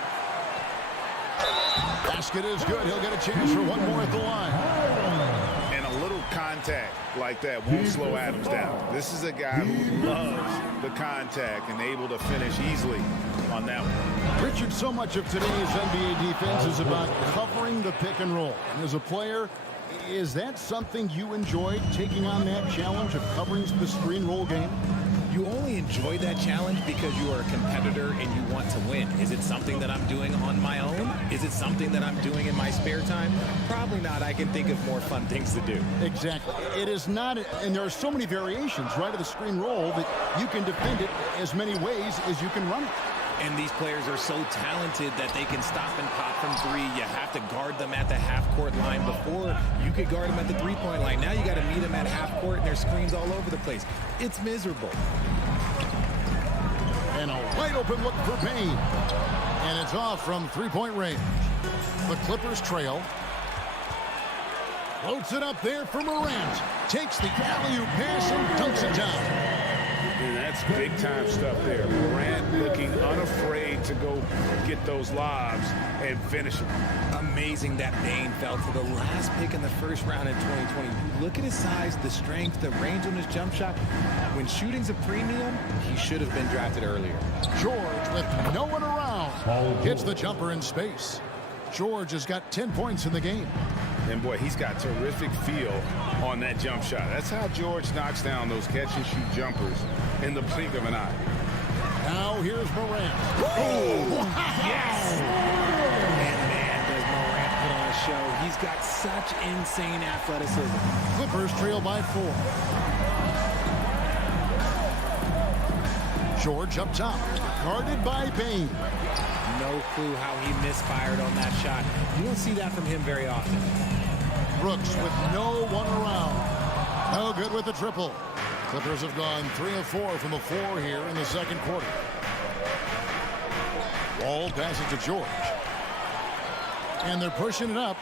Basket is good. He'll get a chance for one more at the line. And a little contact like that won't slow Adams down. This is a guy who loves the contact and able to finish easily on that one. Richard, so much of today's NBA defense is about covering the pick and roll. And as a player, is that something you enjoyed, taking on that challenge of covering the screen roll game? You only enjoy that challenge because you are a competitor and you want to win. Is it something that I'm doing on my own? Is it something that I'm doing in my spare time? Probably not. I can think of more fun things to do. Exactly. It is not, and there are so many variations, right, of the screen roll that you can defend it as many ways as you can run it. And these players are so talented that they can stop and pop from 3. You have to guard them at the half-court line. Before, you could guard them at the 3-point line. Now you got to meet them at half-court, and their screens all over the place. It's miserable. And a wide-open look for Bain. And it's off from 3-point range. The Clippers trail. Floats it up there for Morant. Takes the alley-oop pass and dunks it down. And that's big-time stuff there. Morant looking unafraid to go get those lobs and finish them. Amazing that Bain fell to the last pick in the first round in 2020. You look at his size, the strength, the range on his jump shot. When shooting's a premium, he should have been drafted earlier. George with no one around. Hits the jumper in space. George has got 10 points in the game. And boy, he's got terrific feel on that jump shot. That's how George knocks down those catch-and-shoot jumpers in the blink of an eye. Now here's Morant. Oh, yes! Man, does Morant put on a show. He's got such insane athleticism. Clippers trail by 4. George up top, guarded by Bain. No clue how he misfired on that shot. You don't see that from him very often. Brooks with no one around. No good with the triple. Clippers have gone 3 of 4 from the floor here in the second quarter. Wall passes to George. And they're pushing it up.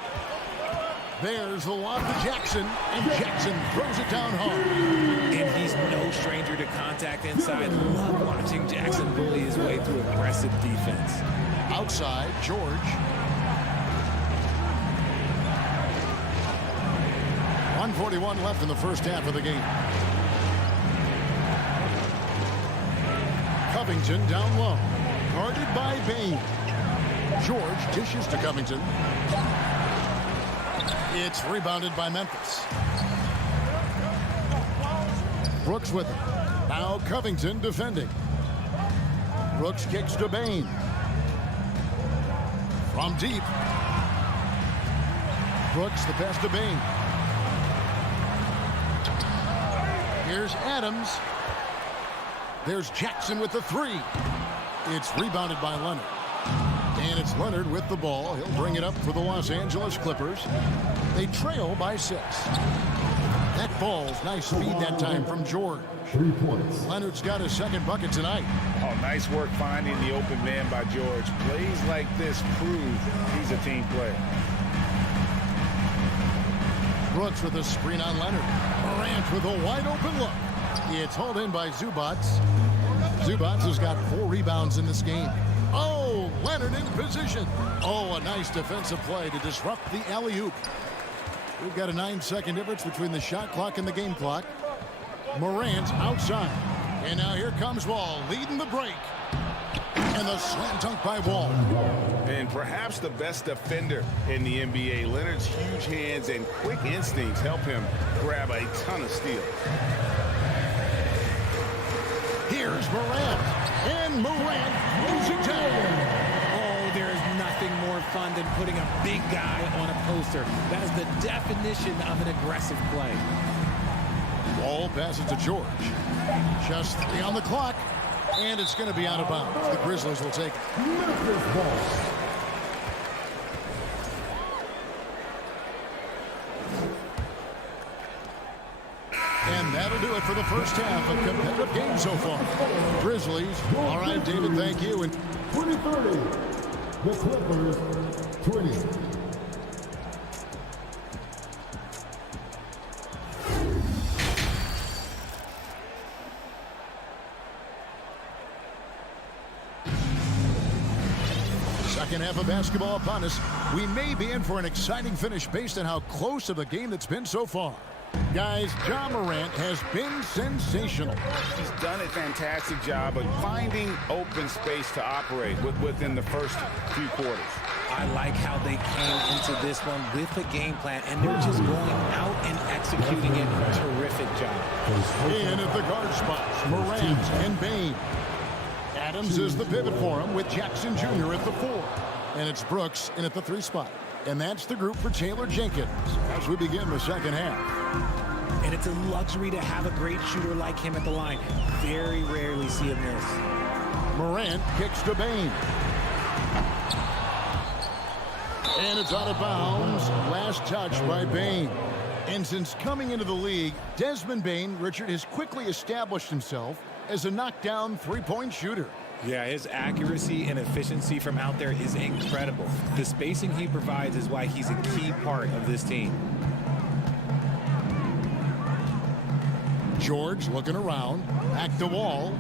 There's the lob to Jackson, and Jackson throws it down hard. And he's no stranger to contact inside. Love watching Jackson bully his way through aggressive defense. Outside, George. 1:41 left in the first half of the game. Covington down low. Guarded by Bain. George dishes to Covington. It's rebounded by Memphis. Brooks with it. Now Covington defending. Brooks kicks to Bain. From deep. Brooks, the pass to Bain. Here's Adams. There's Jackson with the three. It's rebounded by Leonard. And it's Leonard with the ball. He'll bring it up for the Los Angeles Clippers. They trail by 6. That ball's nice speed that time from George. 3 points. Leonard's got his second bucket tonight. Oh, nice work finding the open man by George. Plays like this prove he's a team player. Brooks with a screen on Leonard. Morant with a wide open look. It's hauled in by Zubats. Zubats has got 4 rebounds in this game. Oh, Leonard in position. Oh, a nice defensive play to disrupt the alley-oop. We've got a 9-second difference between the shot clock and the game clock. Morant outside. And now here comes Wall leading the break. And the slam dunk by Wall. And perhaps the best defender in the NBA. Leonard's huge hands and quick instincts help him grab a ton of steals. Here's Morant. And Morant moves it down. Oh, there is nothing more fun than putting a big guy on a poster. That is the definition of an aggressive play. Wall passes to George. Just 3 on the clock. And it's going to be out of bounds. The Grizzlies will take it. Memphis ball. And that'll do it for the first half. A competitive game so far. Grizzlies. All right, David, thank you. And 20-30. The Clippers 20. second half of basketball upon us. We may be in for an exciting finish based on how close of a game that's been so far. Guys, Ja Morant has been sensational. He's done a fantastic job of finding open space to operate within the first few quarters. I like how they came into this one with a game plan, and they're just going out and executing it. Terrific job. In at the guard spots, Morant and Bain. Adams is the pivot for him with Jackson Jr. at the 4. And it's Brooks in at the 3 spot. And that's the group for Taylor Jenkins as we begin the second half. And it's a luxury to have a great shooter like him at the line. Very rarely see him miss. Morant kicks to Bain. And it's out of bounds. Last touch by Bain. And since coming into the league, Desmond Bain, Richard, has quickly established himself as a knockdown three-point shooter. Yeah, his accuracy and efficiency from out there is incredible. The spacing he provides is why he's a key part of this team. George looking around. Back to Wall.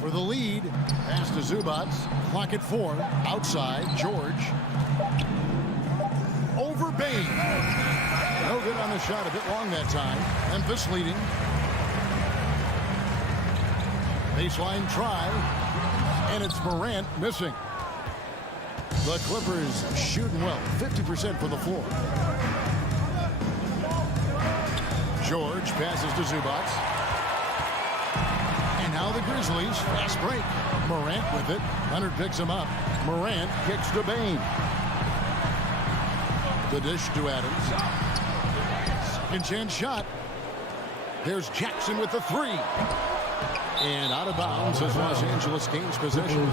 For the lead. Pass to Zubats. Clock at 4. Outside. George. Over Bain. No good on the shot. A bit long that time. Memphis leading. Baseline try. And it's Morant missing. The Clippers shooting well. 50% from the floor. George passes to Zubats. And now the Grizzlies. Fast break. Morant with it. Leonard picks him up. Morant kicks to Bain. The dish to Adams. Second chance shot. There's Jackson with the 3. And out of bounds as Los Angeles gains possession.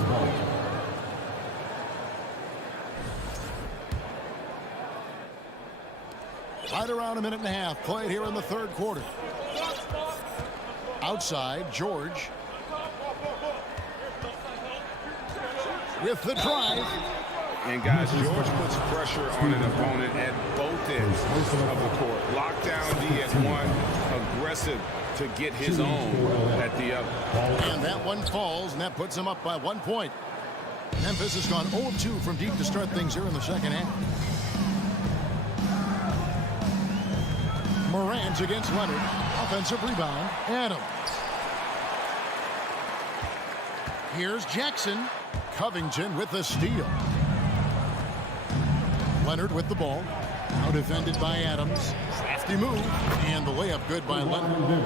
Right around a minute and a half played here in the third quarter. Outside, George. With the drive. And guys, George puts pressure on an opponent at both ends of the court. Lockdown D at one, aggressive to get his own at the other. And that one falls, and that puts him up by 1 point. Memphis has gone 0-2 from deep to start things here in the second half. Morant against Leonard. Offensive rebound. Adams. Here's Jackson. Covington with the steal. Leonard with the ball. Now defended by Adams. Crafty move. And the layup good by Leonard.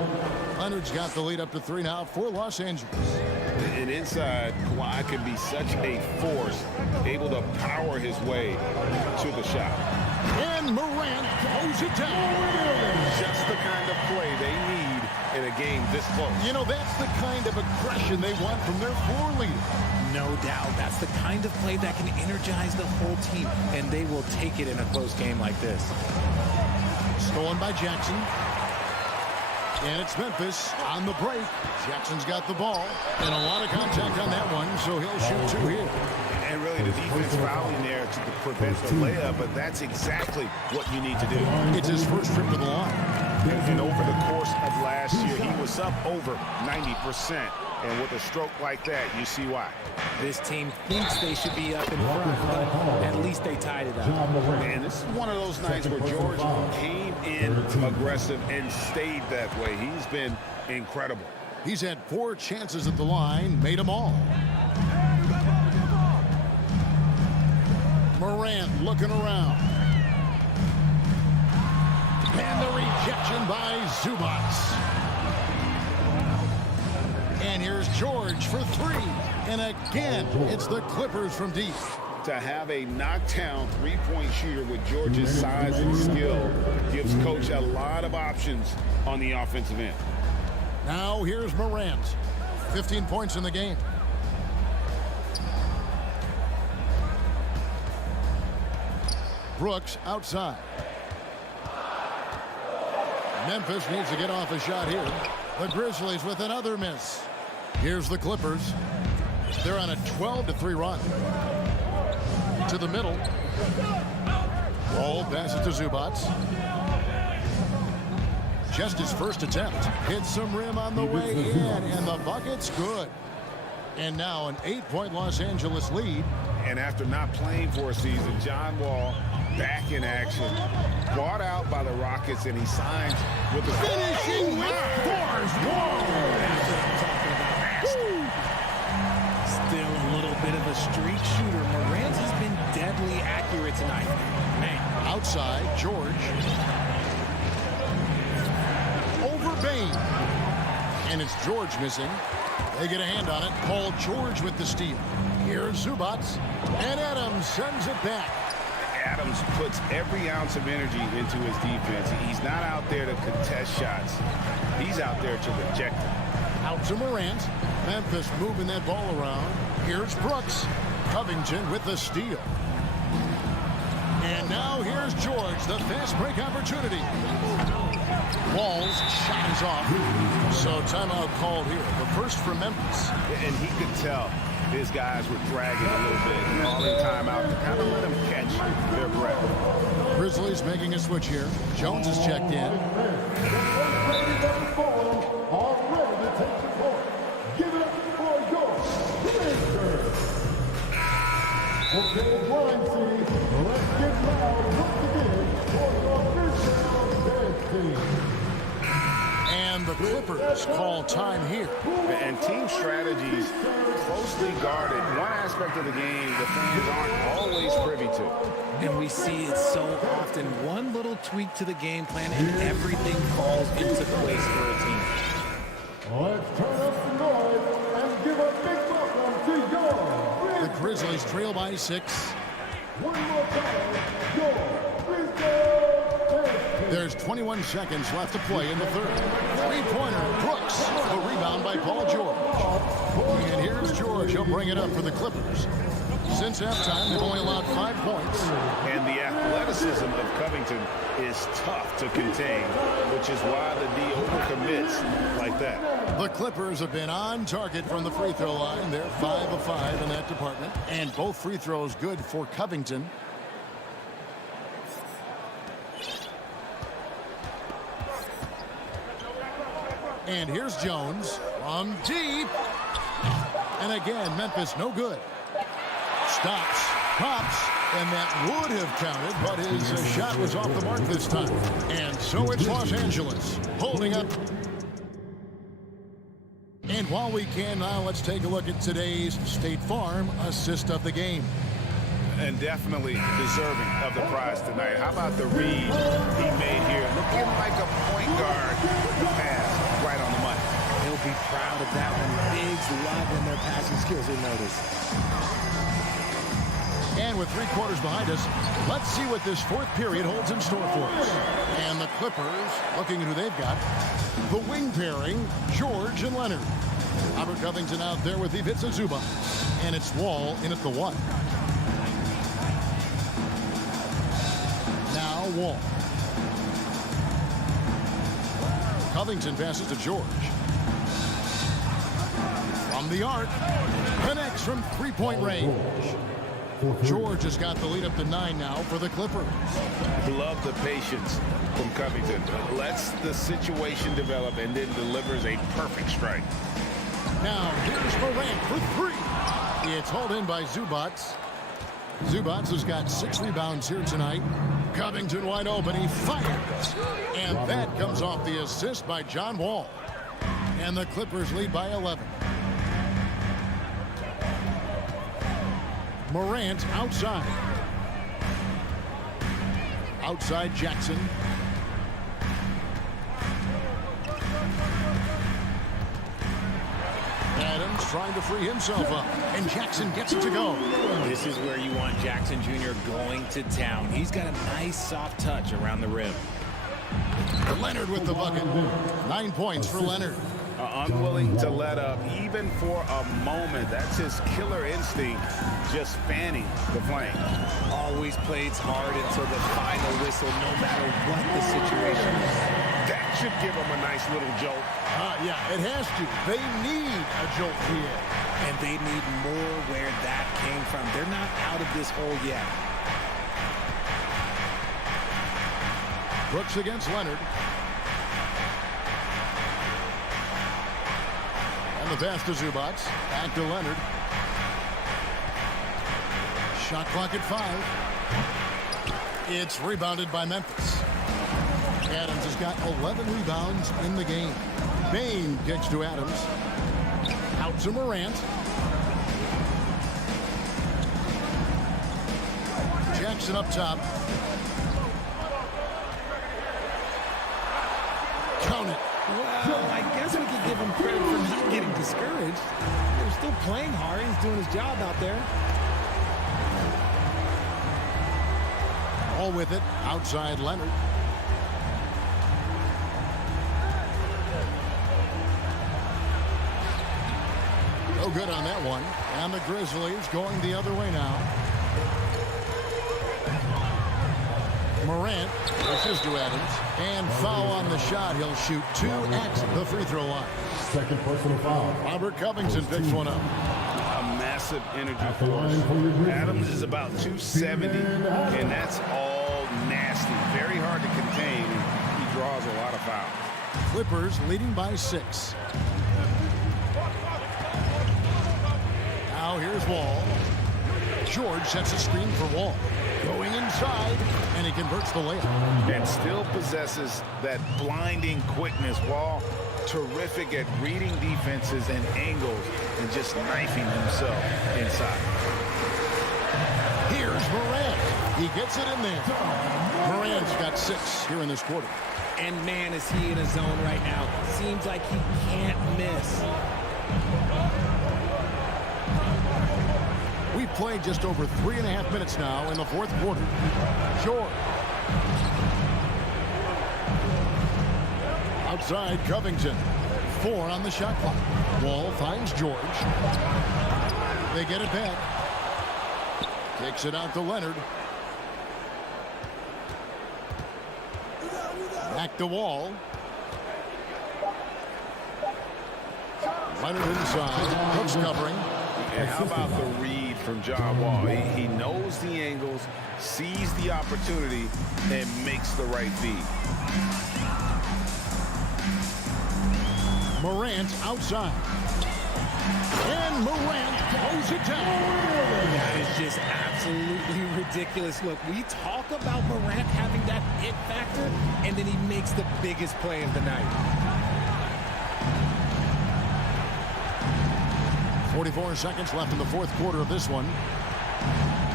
Leonard's got the lead up to 3 now for Los Angeles. And inside, Kawhi can be such a force, able to power his way to the shot. And Morant throws it down. Just the kind of play they need in a game this close. You know, that's the kind of aggression they want from their floor leader. No doubt. That's the kind of play that can energize the whole team, and they will take it in a close game like this. Stolen by Jackson. And it's Memphis on the break. Jackson's got the ball. And a lot of contact on that one, so he'll shoot 2 here. And really the defense fouling there to prevent the layup, but that's exactly what you need to do. It's his first trip to the line. And over the course of last year, he was up over 90%. And with a stroke like that, you see why. This team thinks they should be up in front, but at least they tied it up. And this is one of those nights where George came in aggressive and stayed that way. He's been incredible. He's had 4 chances at the line, made them all. Morant looking around. And the rejection by Zubats. And here's George for 3. And again, it's the Clippers from deep. To have a knockdown three-point shooter with George's size and skill gives Coach a lot of options on the offensive end. Now here's Morant. 15 points in the game. Brooks outside. Memphis needs to get off a shot here. The Grizzlies with another miss. Here's the Clippers. They're on a 12-3 run. To the middle. Ball passes to Zubats. Just his first attempt. Hits some rim on the way in, and the bucket's good. And now an 8-point Los Angeles lead. And after not playing for a season, John Wall back in action. Bought out by the Rockets, and he signs with the finishing with force. Still a little bit of a streak shooter. Morant has been deadly accurate tonight. Man. Outside, George. Over Bain. And it's George missing. They get a hand on it. Paul George with the steal. Here's Zubats. And Adams sends it back. Adams puts every ounce of energy into his defense. He's not out there to contest shots. He's out there to reject them. Out to Morant. Memphis moving that ball around. Here's Brooks. Covington with the steal. And now here's George, the fast break opportunity. Wall's shot is off. So timeout called here. The first for Memphis. And he could tell his guys were dragging a little bit, calling timeout to kind of let them catch their breath. Grizzlies making a switch here. Jones is checked in. Okay, Blind City, let's get loud once again for your first round dance team. And the Clippers call time here. And team strategies closely guarded. One aspect of the game the fans aren't always privy to. And we see it so often. One little tweak to the game plan and everything falls into place for a team. Let's turn up the noise and give a big welcome to your The Grizzlies trail by 6. One more time, your Grizzlies. There's 21 seconds left to play in the third. Three-pointer, Brooks. A rebound by Paul George. And here's George. He'll bring it up for the Clippers. Since halftime, they've only allowed 5 points. And the athleticism of Covington is tough to contain, which is why the D overcommits like that. The Clippers have been on target from the free throw line. They're 5 of 5 in that department. And both free throws good for Covington. And here's Jones from deep. And again, Memphis no good. Stops, pops, and that would have counted, but his shot was off the mark this time. And so it's Los Angeles holding up. And while we can now, let's take a look at today's State Farm assist of the game. And definitely deserving of the prize tonight. How about the read he made here? Looking like a point guard. The pass right on the money. He'll be proud of that one. Bigs loving their passing skills, you'll notice. And with 3 quarters behind us, let's see what this fourth period holds in store for us. And the Clippers, looking at who they've got, the wing pairing, George and Leonard. Robert Covington out there with Ivica Zubac. And it's Wall in at the 1. Now Wall. Covington passes to George. From the arc, connects from 3-point range. George has got the lead up to 9 now for the Clippers. Love the patience from Covington. Lets the situation develop and then delivers a perfect strike. Now here's Morant for 3. It's hauled in by Zubac. Zubac has got 6 rebounds here tonight. Covington wide open. He fires. And that comes off the assist by John Wall. And the Clippers lead by 11. Morant outside. Outside Jackson. Adams trying to free himself up. And Jackson gets it to go. This is where you want Jackson Jr. going to town. He's got a nice soft touch around the rim. Leonard with the bucket. 9 points for Leonard. Unwilling to let up even for a moment. That's his killer instinct, just fanning the flame. Always plays hard until the final whistle, no matter what the situation is. That should give him a nice little jolt. Yeah, it has to. They need a jolt here. And they need more where that came from. They're not out of this hole yet. Brooks against Leonard. And the pass to Zubac. Back to Leonard. Shot clock at 5. It's rebounded by Memphis. Adams has got 11 rebounds in the game. Bain kicks to Adams. Out to Morant. Jackson up top. Count it. Well, I guess we could give him credit for not getting discouraged. They're still playing hard. He's doing his job out there. All with it. Outside Leonard. No good on that one. And the Grizzlies going the other way now. Morant pushes to Adams. And foul on the shot. He'll shoot 2 at the free throw line. Second personal foul. Robert Covington picks one up. A massive energy force. Adams is about 270, and that's all nasty. Very hard to contain. He draws a lot of fouls. Clippers leading by 6. Now here's Wall. George sets a screen for Wall. Going inside, and he converts the layup. And still possesses that blinding quickness. Wall, terrific at reading defenses and angles and just knifing himself inside. Here's Morant. He gets it in there. Morant's got 6 here in this quarter. And man, is he in a zone right now. Seems like he can't miss. We've played just over 3.5 minutes now in the fourth quarter. George. Outside Covington. 4 on the shot clock. Wall finds George. They get it back. Kicks it out to Leonard. Back to Wall. Leonard inside. Brooks covering. And how about the read from John Wall? He knows the angles, sees the opportunity, and makes the right feed. Morant outside. And Morant throws it down. That is just absolutely ridiculous. Look, we talk about Morant having that it factor, and then he makes the biggest play of the night. 44 seconds left in the fourth quarter of this one.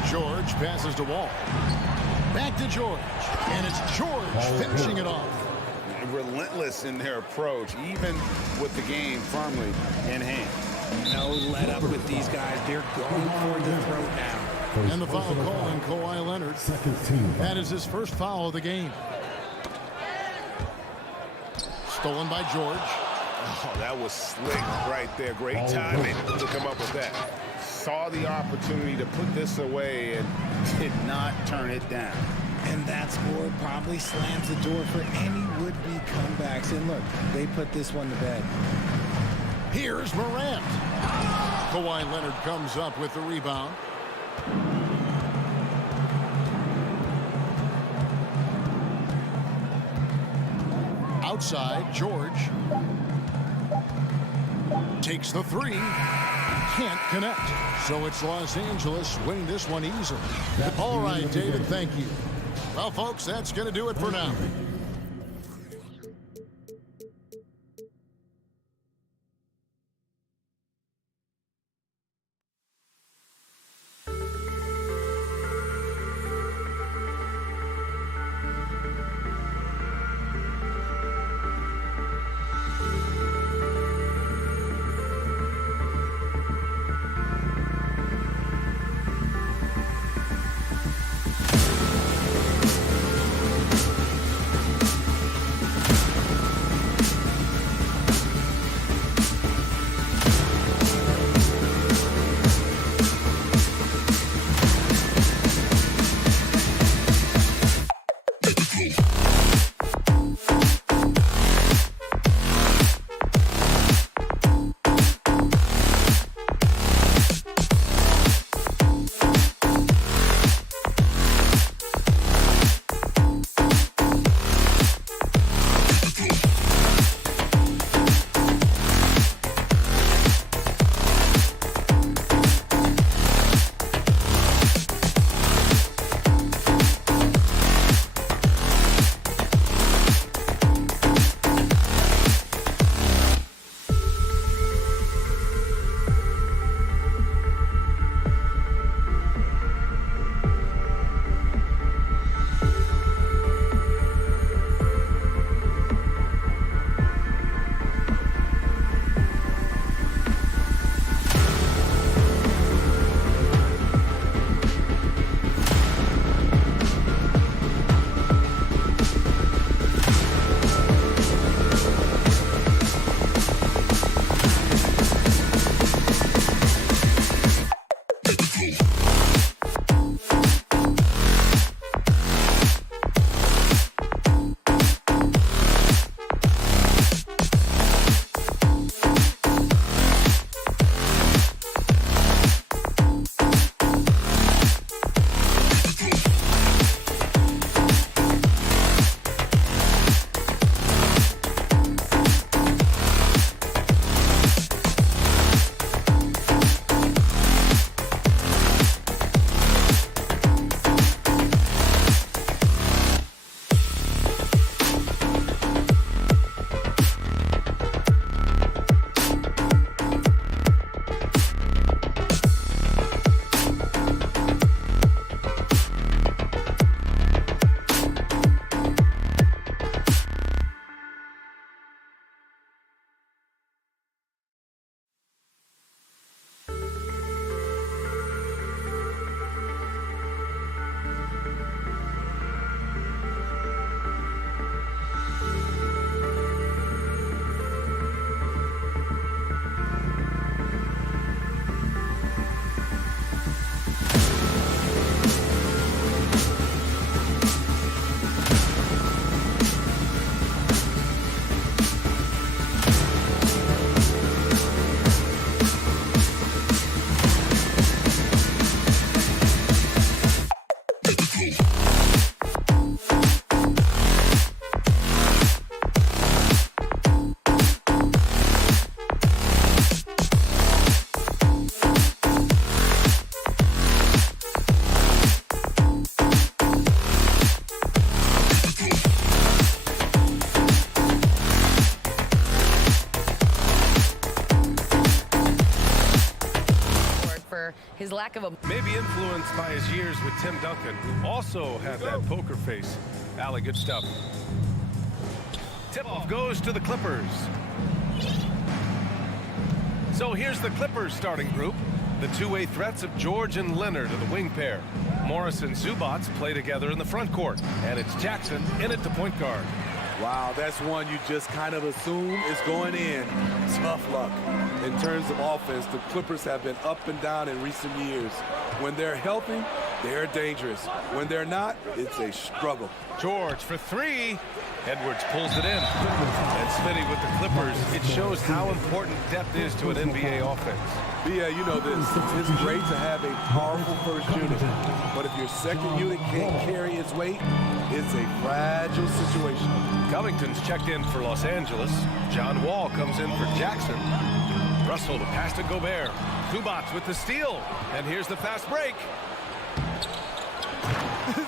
George passes to Wall. Back to George. And it's George finishing it off. Relentless in their approach, even with the game firmly in hand. No let up with these guys. They're going for the throat now. And the foul call on Kawhi Leonard. That is his first foul of the game. Stolen by George. Oh, that was slick right there. Great timing to come up with that. Saw the opportunity to put this away and did not turn it down. And that score probably slams the door for any would-be comebacks. And look, they put this one to bed. Here's Morant. Kawhi Leonard comes up with the rebound. Outside, George takes the three. Can't connect. So it's Los Angeles winning this one easily. All right, David, thank you. Well, folks, that's going to do it for now. His lack of a... Maybe influenced by his years with Tim Duncan, who also had that poker face. Allie, good stuff. Tip-off goes to the Clippers. So here's the Clippers starting group. The two-way threats of George and Leonard are the wing pair. Morris and Zubats play together in the front court. And it's Jackson in at the point guard. Wow, that's one you just kind of assume is going in. Tough luck. In terms of offense, the Clippers have been up and down in recent years. When they're healthy, they're dangerous. When they're not, it's a struggle. George for three. Edwards pulls it in. And Smitty with the Clippers. It shows how important depth is to an NBA offense. Yeah, you know this. It's great to have a powerful first unit. But if your second unit can't carry its weight, it's a fragile situation. Covington's checked in for Los Angeles. John Wall comes in for Jackson. Russell to pass to Gobert. Zubats with the steal. And here's the fast break.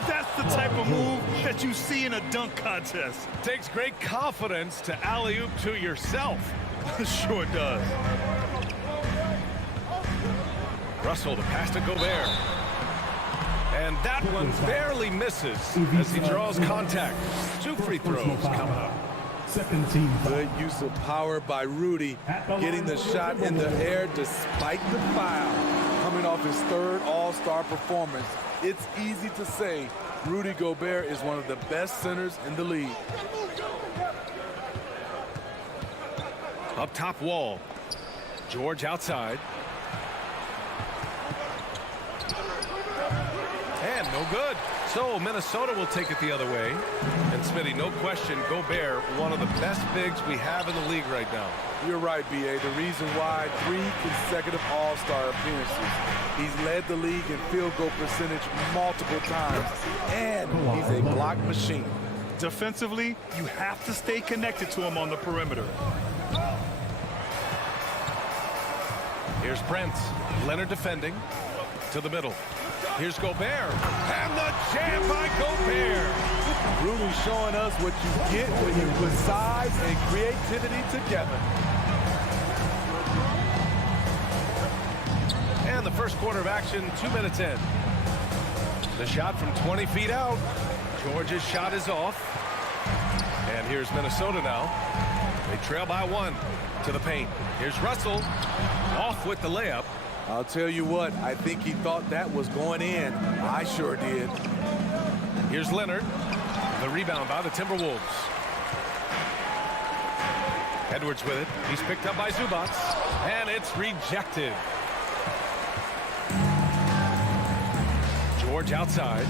That's the type of move that you see in a dunk contest. Takes great confidence to alley-oop to yourself. Sure does. Russell to pass to Gobert. And that one barely misses as he draws contact. 2 free throws coming up. Second team. Good use of power by Rudy, getting the shot in the air despite the foul. Coming off his third All-Star performance, it's easy to say Rudy Gobert is one of the best centers in the league. Up top, Wall. George outside. And no good. So Minnesota will take it the other way. And Smitty, no question, Gobert, one of the best bigs we have in the league right now. You're right, B.A. The reason why 3 consecutive All-Star appearances. He's led the league in field goal percentage multiple times. And he's a block machine. Defensively, you have to stay connected to him on the perimeter. Here's Brent. Leonard defending. To the middle. Here's Gobert. And the jam by Gobert. Rudy showing us what you get when you put size and creativity together. And the first quarter of action, 2 minutes in. The shot from 20 feet out. George's shot is off. And here's Minnesota now. They trail by 1 to the paint. Here's Russell. Off with the layup. I'll tell you what, I think he thought that was going in. I sure did. Here's Leonard. The rebound by the Timberwolves. Edwards with it. He's picked up by Zubats. And it's rejected. George outside.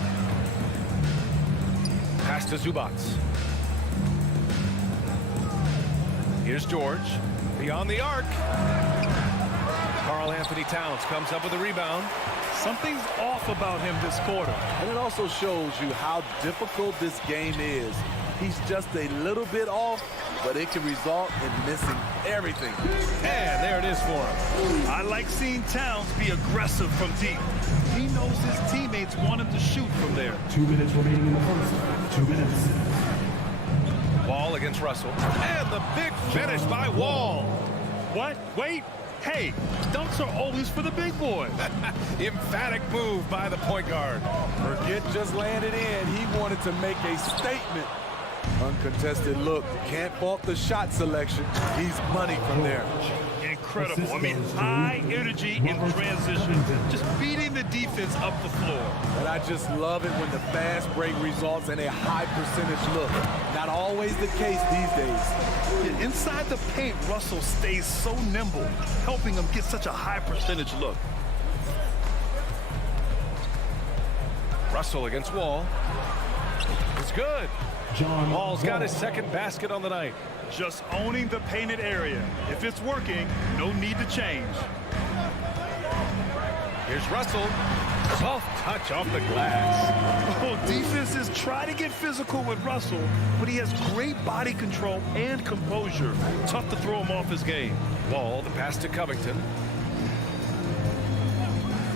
Pass to Zubats. Here's George. Beyond the arc. Karl Anthony Towns comes up with a rebound. Something's off about him this quarter. And it also shows you how difficult this game is. He's just a little bit off, but it can result in missing everything. And there it is for him. I like seeing Towns be aggressive from deep. He knows his teammates want him to shoot from there. 2 minutes remaining in the first. 2 minutes. Wall against Russell. And the big finish by Wall. What? Wait. Hey, dunks are always for the big boy. Emphatic move by the point guard. Forget just laying it in. He wanted to make a statement. Uncontested look. Can't fault the shot selection. He's money from there. Incredible. I mean, high energy in transition. Just beating the defense up the floor. And I just love it when the fast break results in a high percentage look. Not always the case these days. Inside the paint, Russell stays so nimble, helping him get such a high percentage look. Russell against Wall. It's good. Wall's got his second basket on the night. Just owning the painted area. If it's working, no need to change. Here's Russell. Soft touch off the glass. Oh, defenses try to get physical with Russell, but he has great body control and composure. Tough to throw him off his game. Wall, the pass to Covington.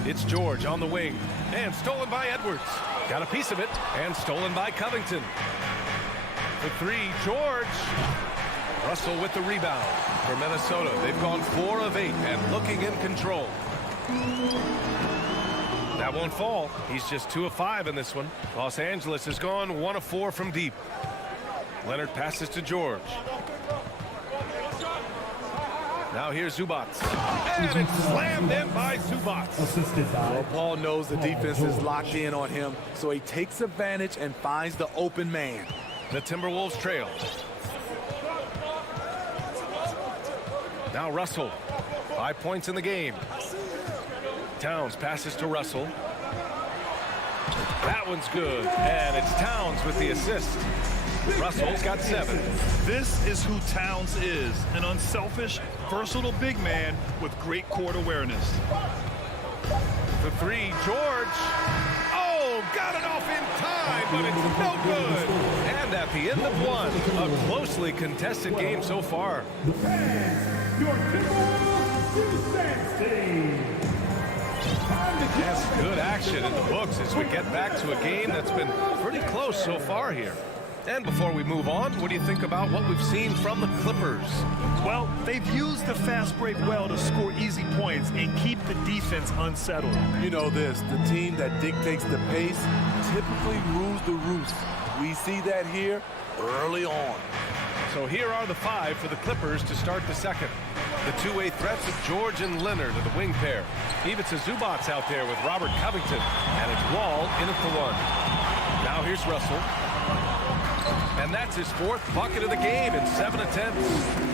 It's George on the wing. And stolen by Edwards. Got a piece of it. And stolen by Covington. The 3, George. Russell with the rebound for Minnesota. They've gone 4 of 8 and looking in control. That won't fall. He's just 2 of 5 in this one. Los Angeles has gone 1 of 4 from deep. Leonard passes to George. Now here's Zubats. And it's slammed in by Zubats. Well, Paul knows the defense is locked in on him, so he takes advantage and finds the open man. The Timberwolves trail. Now Russell. 5 points in the game. Towns passes to Russell. That one's good. And it's Towns with the assist. Russell's got 7. This is who Towns is, an unselfish, versatile big man with great court awareness. The 3, George. Oh, got it off in time, but it's no good. And at the end of 1, a closely contested game so far. Your Timberwolves defense team. Yes, good action in the books as we get back to a game that's been pretty close so far here. And before we move on, what do you think about what we've seen from the Clippers? Well, they've used the fast break well to score easy points and keep the defense unsettled. You know this, the team that dictates the pace typically rules the roost. We see that here early on. So here are the 5 for the Clippers to start the second. The two-way threats of George and Leonard are the wing pair. Ivica Zubats out there with Robert Covington, and it's Wall in at the 1. Now here's Russell. And that's his 4th bucket of the game in 7 attempts.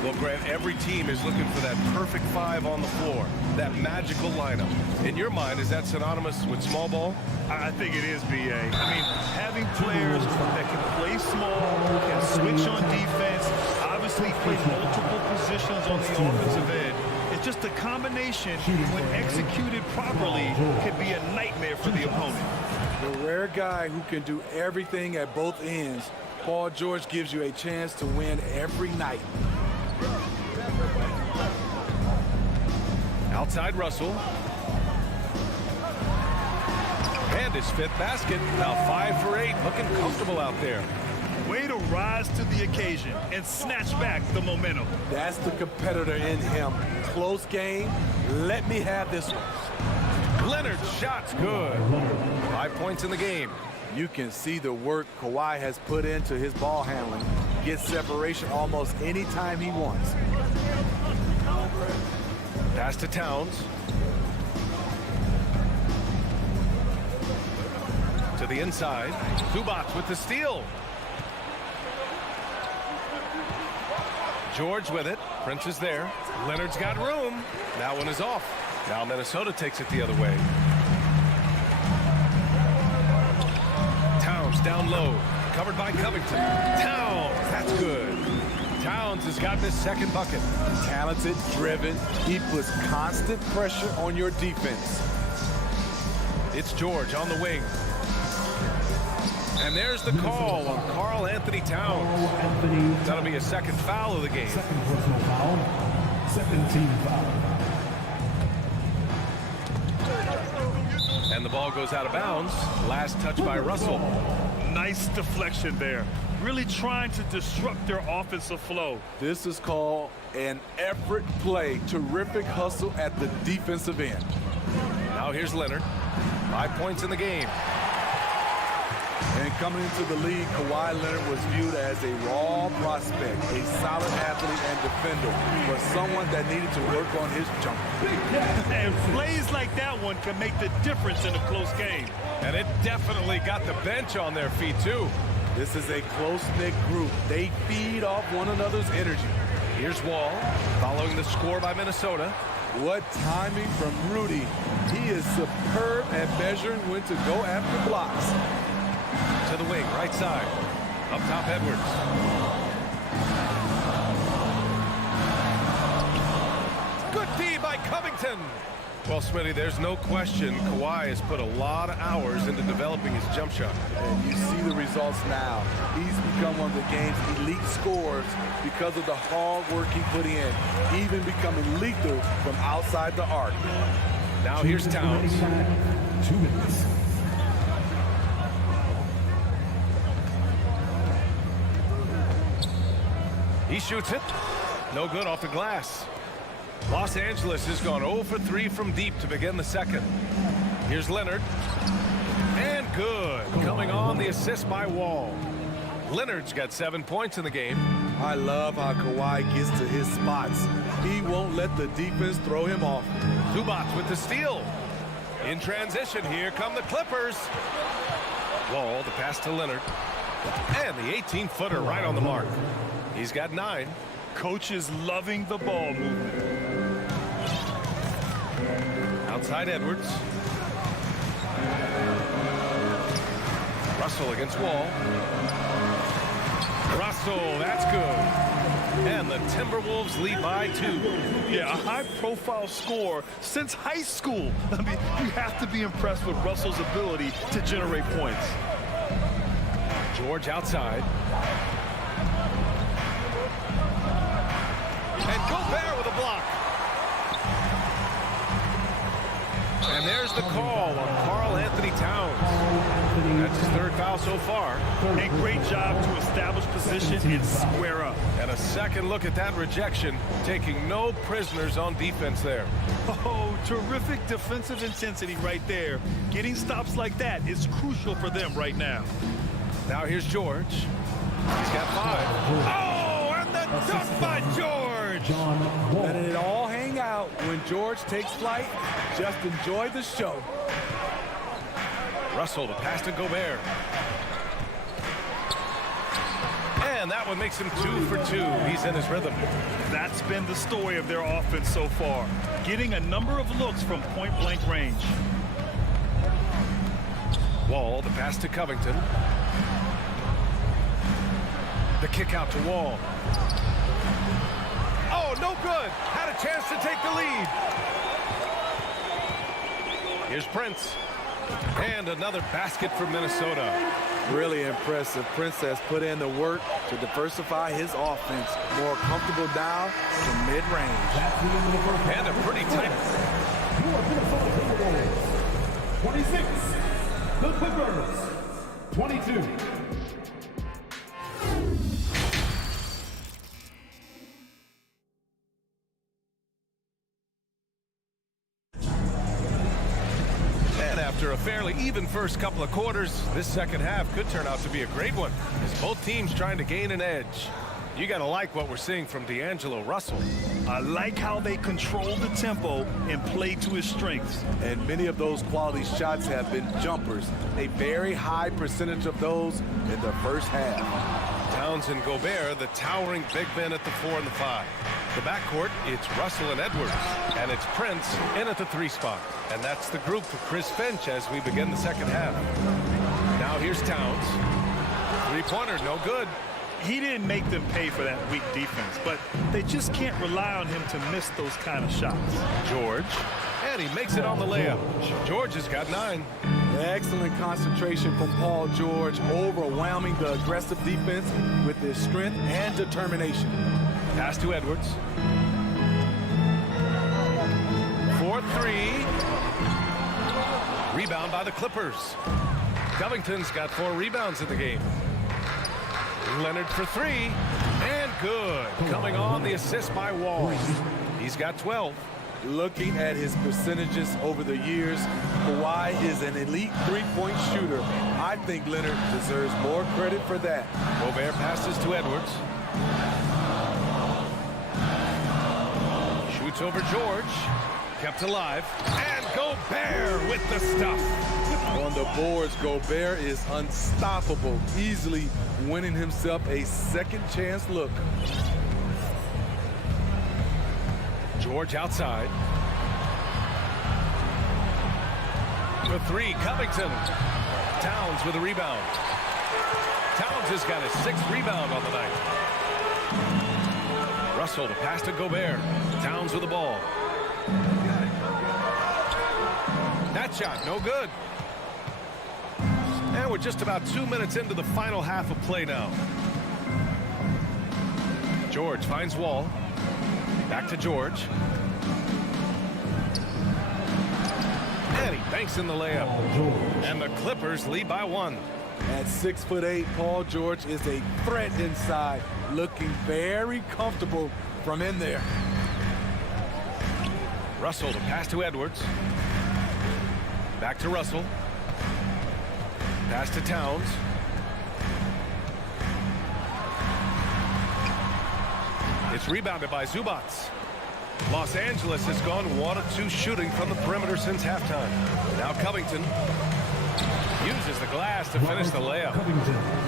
Well, Grant, every team is looking for that perfect 5 on the floor, that magical lineup. In your mind, is that synonymous with small ball? I think it is, B.A. I mean, having players that can play small, can switch on defense, obviously play multiple positions on the offensive end. It's just a combination, when executed properly, could be a nightmare for the opponent. The rare guy who can do everything at both ends. Paul George gives you a chance to win every night. Outside Russell. And his 5th basket. Now 5 for 8. Looking comfortable out there. Way to rise to the occasion and snatch back the momentum. That's the competitor in him. Close game. Let me have this one. Leonard's shot's good. 5 points in the game. You can see the work Kawhi has put into his ball handling. Gets separation almost any time he wants. Pass to Towns. To the inside. Zubats with the steal. George with it. Prince is there. Leonard's got room. That one is off. Now Minnesota takes it the other way. Towns down low. Covered by Covington. Towns. That's good. Towns has got this 2nd bucket. Talented, driven. He puts constant pressure on your defense. It's George on the wing. And there's the call on Karl Anthony Towns. That'll be a 2nd foul of the game. 2nd personal foul. 2nd team foul. And the ball goes out of bounds. Last touch by Russell. Nice deflection there. Really trying to disrupt their offensive flow. This is called an effort play. Terrific hustle at the defensive end. Now here's Leonard. 5 points in the game. And coming into the league, Kawhi Leonard was viewed as a raw prospect, a solid athlete and defender, but someone that needed to work on his jump. And plays like that one can make the difference in a close game. And it definitely got the bench on their feet, too. This is a close-knit group. They feed off one another's energy. Here's Wall, following the score by Minnesota. What timing from Rudy. He is superb at measuring when to go after blocks. To the wing, right side. Up top, Edwards. Good D by Covington. Well, Smitty, there's no question Kawhi has put a lot of hours into developing his jump shot. And you see the results now. He's become one of the game's elite scorers because of the hard work he put in, even becoming lethal from outside the arc. Now here's Towns. 2 minutes. He shoots it. No good off the glass. Los Angeles has gone 0 for 3 from deep to begin the second. Here's Leonard. And good. Coming on the assist by Wall. Leonard's got 7 points in the game. I love how Kawhi gets to his spots. He won't let the defense throw him off. Zubac with the steal. In transition, here come the Clippers. Wall, the pass to Leonard. And the 18-footer right on the mark. He's got 9. Coach is loving the ball movement. Outside Edwards. Russell against Wall. Russell, that's good. And the Timberwolves lead by 2. Yeah, a high-profile score since high school. I mean, you have to be impressed with Russell's ability to generate points. George outside. And Gobert with a block. And there's the call on Karl Anthony Towns. That's his 3rd foul so far. A great job to establish position and square up. And a second look at that rejection, taking no prisoners on defense there. Oh, terrific defensive intensity right there. Getting stops like that is crucial for them right now. Now here's George. He's got 5. Oh, and the dunk by George! Letting it all hang out when George takes flight. Just enjoy the show. Russell to pass to Gobert. And that one makes him 2 for 2. He's in his rhythm. That's been the story of their offense so far. Getting a number of looks from point-blank range. Wall, the pass to Covington. The kick out to Wall. Oh, no good. Had a chance to take the lead. Here's Prince. And another basket for Minnesota. Really impressive. Prince has put in the work to diversify his offense. More comfortable down to mid-range. And a pretty tight. 26, the Clippers. 22. After a fairly even first couple of quarters, this second half could turn out to be a great one, as both teams trying to gain an edge. You got to like what we're seeing from D'Angelo Russell. I like how they control the tempo and play to his strengths. And many of those quality shots have been jumpers. A very high percentage of those in the first half. Towns and Gobert, the towering big men at the 4 and the 5. The backcourt, it's Russell and Edwards. And it's Prince in at the 3 spot. And that's the group for Chris Finch as we begin the second half. Now here's Towns. 3-pointer, no good. He didn't make them pay for that weak defense, but they just can't rely on him to miss those kind of shots. George, and he makes it on the layup. George has got 9. Excellent concentration from Paul George, overwhelming the aggressive defense with his strength and determination. Pass to Edwards. 4-3. Rebound by the Clippers. Covington's got 4 rebounds in the game. Leonard for 3, and good. Coming on the assist by Wall. He's got 12. Looking at his percentages over the years, Kawhi is an elite 3-point shooter. I think Leonard deserves more credit for that. Gobert passes to Edwards. Shoots over George. Kept alive. And Gobert with the stuff. On the boards, Gobert is unstoppable, easily winning himself a second chance look. George outside. For 3, Covington. Towns with a rebound. Towns has got his 6th rebound on the night. Russell to pass to Gobert. Towns with the ball. That shot, no good. And we're just about 2 minutes into the final half of play now. George finds Wall. Back to George. And he banks in the layup. And the Clippers lead by 1. At 6'8", Paul George is a threat inside, looking very comfortable from in there. Russell to pass to Edwards. Back to Russell. Pass to Towns. It's rebounded by Zubats. Los Angeles has gone 1 of 2 shooting from the perimeter since halftime. Now Covington uses the glass to finish the layup.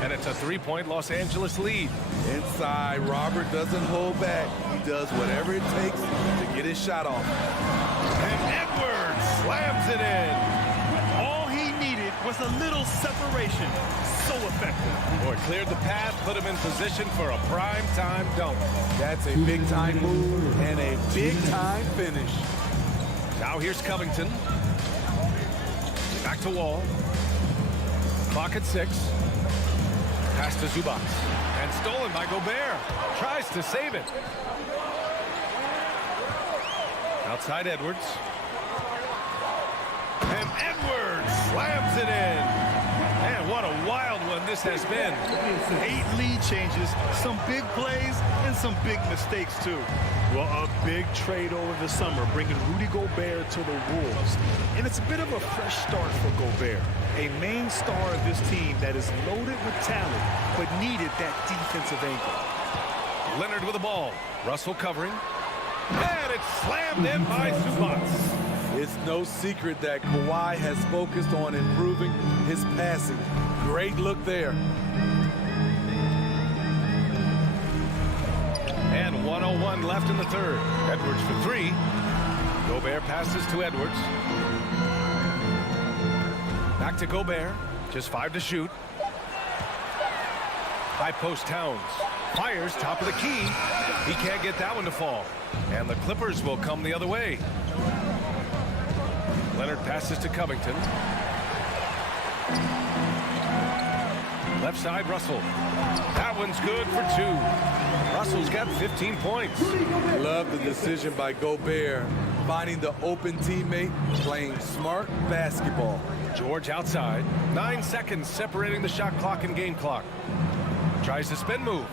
And it's a 3-point Los Angeles lead. Inside, Robert doesn't hold back. He does whatever it takes to get his shot off. And Edwards slams it in. All he needed was a little separation. So effective. Boy, cleared the path, put him in position for a prime-time dunk. That's a big-time move and a big-time finish. Now here's Covington. Back to Wall. Clock at 6. Pass to Zubats. And stolen by Gobert. Tries to save it. Outside Edwards. And Edwards slams it in. Man, what a wild one this has been. 8 lead changes, some big plays, and some big mistakes, too. Well, a big trade over the summer, bringing Rudy Gobert to the Wolves. And it's a bit of a fresh start for Gobert, a main star of this team that is loaded with talent, but needed that defensive anchor. Leonard with the ball. Russell covering. And it's slammed in by Zubats. It's no secret that Kawhi has focused on improving his passing. Great look there. And 1:01 left in the third. Edwards for 3. Gobert passes to Edwards. Back to Gobert. Just 5 to shoot. High post Towns. Fires top of the key. He can't get that one to fall. And the Clippers will come the other way. Leonard passes to Covington. Left side, Russell. That one's good for 2. Russell's got 15 points. Love the decision by Gobert. Finding the open teammate, playing smart basketball. George outside. 9 seconds separating the shot clock and game clock. Tries the spin move.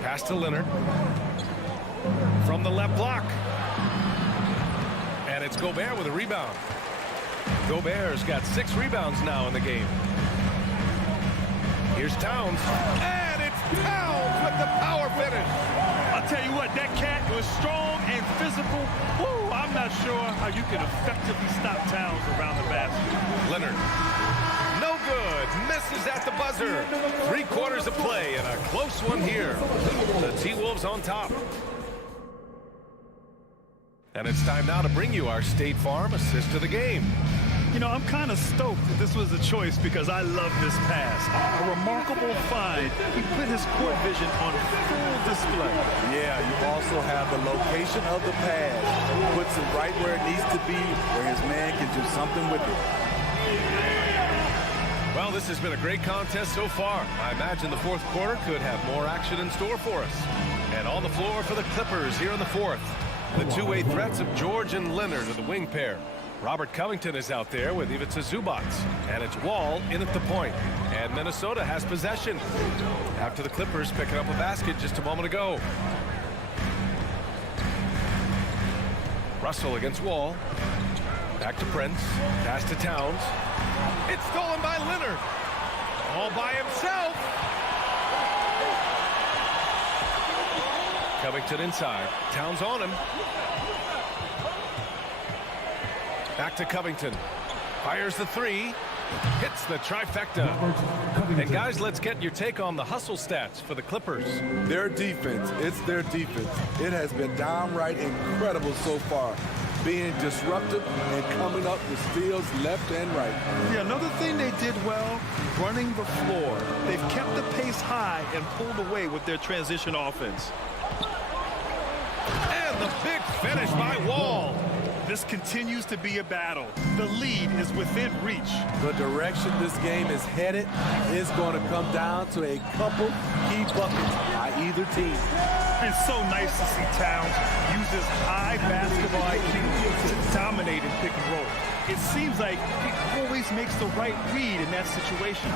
Pass to Leonard. From the left block. And it's Gobert with a rebound. Gobert's got 6 rebounds now in the game. Here's Towns. And it's Towns with the power finish. I'll tell you what, that cat was strong and physical. Woo, I'm not sure how you can effectively stop Towns around the basket. Leonard. No good. Misses at the buzzer. 3/4 of play and a close one here. The T-Wolves on top. And it's time now to bring you our State Farm assist of the game. You know, I'm kind of stoked that this was a choice because I love this pass. A remarkable find. He put his court vision on full display. Yeah, you also have the location of the pass. Puts it right where it needs to be, where his man can do something with it. Well, this has been a great contest so far. I imagine the 4th quarter could have more action in store for us. And on the floor for the Clippers here in the 4th. The two-way threats of George and Leonard are the wing pair. Robert Covington is out there with Ivica Zubats. And it's Wall in at the point. And Minnesota has possession. After the Clippers picking up a basket just a moment ago. Russell against Wall. Back to Prince. Pass to Towns. It's stolen by Leonard. All by himself. Covington inside. Towns on him. Back to Covington. Fires the 3. Hits the trifecta. And guys, let's get your take on the hustle stats for the Clippers. Their defense. It's their defense. It has been downright incredible so far. Being disruptive and coming up with steals left and right. Yeah, another thing they did well, running the floor. They've kept the pace high and pulled away with their transition offense. And the big finish by Wall. This continues to be a battle. The lead is within reach. The direction this game is headed is going to come down to a couple key buckets by either team. It's so nice to see Towns use his high basketball IQ to dominate in pick and roll. It seems like he always makes the right read in that situation.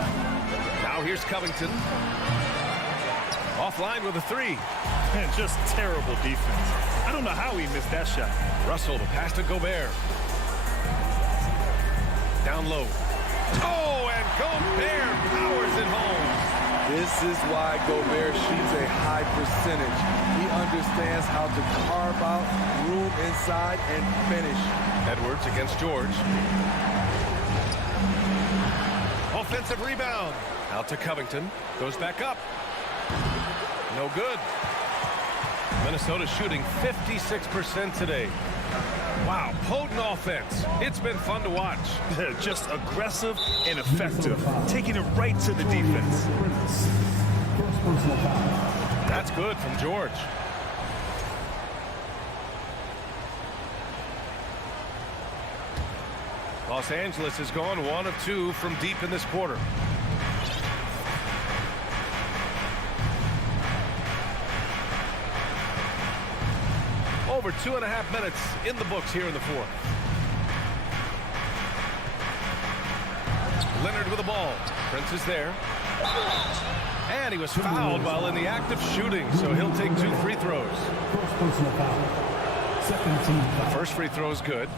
Now here's Covington. Offline with a three. And just terrible defense. I don't know how he missed that shot. Russell to pass to Gobert. Down low. Oh, and Gobert powers it home. This is why Gobert shoots a high percentage. He understands how to carve out room inside and finish. Edwards against George. Offensive rebound. Out to Covington. Goes back up. No good. Minnesota shooting 56% today. Wow, potent offense. It's been fun to watch. Just aggressive and effective. Taking it right to the defense. First personal foul. That's good from George. Los Angeles has gone 1 of 2 from deep in this quarter. Over 2.5 minutes in the books here in the fourth. Leonard with the ball. Prince is there. And he was fouled while in the act of shooting, so he'll take 2 free throws. First personal foul. Second team foul. First free throw is good.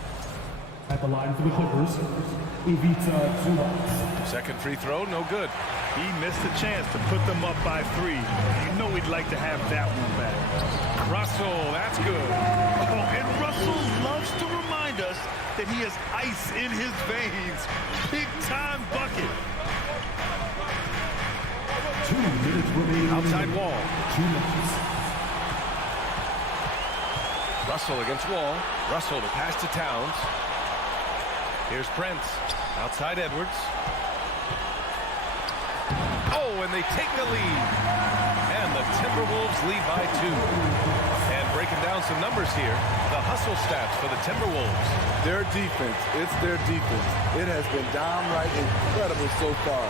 At the line for the Clippers, Ivica Zubac. Second free throw, no good. He missed a chance to put them up by 3. You know he'd like to have that one back. Russell, that's good. Oh, and Russell loves to remind us that he has ice in his veins. Big-time bucket. 2 minutes remaining. Outside Wall. 2 minutes. Russell against Wall. Russell to pass to Towns. Here's Prince. Outside Edwards. Oh, and they take the lead. And the Timberwolves lead by 2. And breaking down some numbers here, the hustle stats for the Timberwolves. Their defense, it's their defense. It has been downright incredible so far.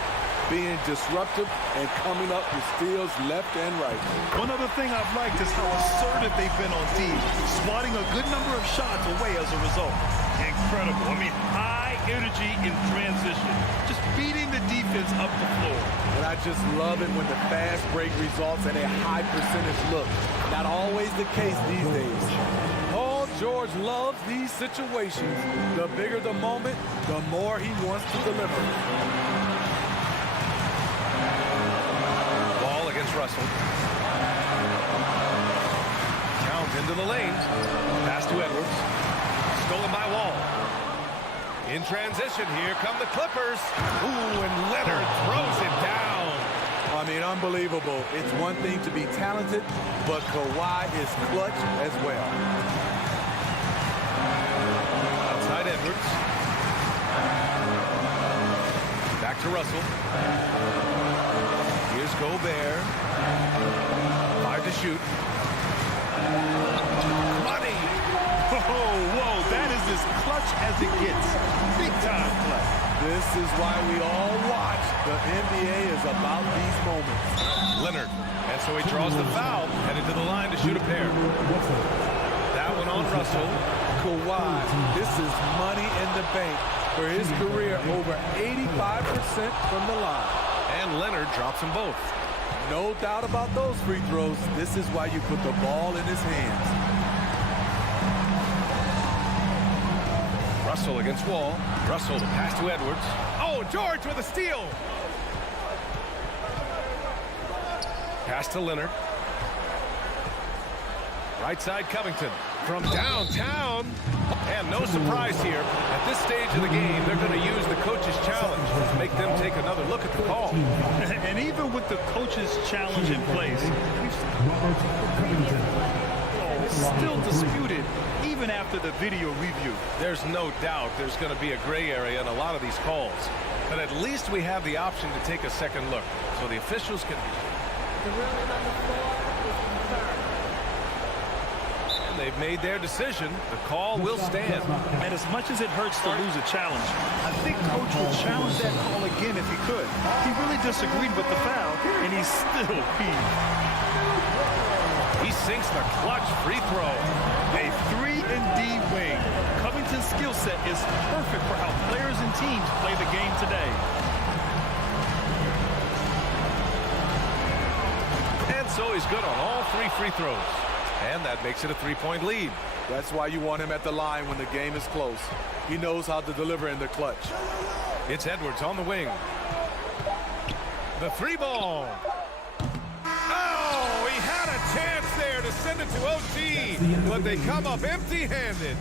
Being disruptive and coming up with steals left and right. One other thing I've liked is how assertive they've been on D, swatting a good number of shots away as a result. Incredible. I mean, high energy in transition. Just beating the defense up the floor. And I just love it when the fast break results in a high percentage look. Not always the case these days. Paul George loves these situations. The bigger the moment, the more he wants to deliver. Ball against Russell. Count into the lane. Pass to Edwards. Stolen by Wall. In transition, here come the Clippers. Ooh, and Leonard throws it down. I mean, unbelievable. It's one thing to be talented, but Kawhi is clutch as well. Outside Edwards. Back to Russell. Here's Gobert. 5 to shoot. Money. Whoa, that is as clutch as it gets. Big time play. This is why we all watch. The NBA is about these moments. Leonard. And so he draws the foul, headed to the line to shoot a pair. That one on Russell. Kawhi, this is money in the bank for his career, over 85% from the line. And Leonard drops them both. No doubt about those free throws. This is why you put the ball in his hands. Russell against Wall. Russell to pass to Edwards. Oh, George with a steal. Pass to Leonard. Right side Covington from downtown. And no surprise here. At this stage of the game, they're going to use the coach's challenge to make them take another look at the call. And even with the coach's challenge in place, it's still disputed even after the video review. There's no doubt there's going to be a gray area in a lot of these calls. But at least we have the option to take a second look, so the officials can be. The ruling on the floor is confirmed. And they've made their decision. The call will stand. And as much as it hurts to lose a challenge, I think Coach would challenge that call again if he could. He really disagreed with the foul, and he's still peeved. He sinks the clutch free throw. A 3-and-D wing. Covington's skill set is perfect for how players and teams play the game today. And so he's good on all 3 free throws. And that makes it a 3-point lead. That's why you want him at the line when the game is close. He knows how to deliver in the clutch. It's Edwards on the wing. The 3-ball. Oh, he had a chance there to send it to OT, but they come up empty-handed.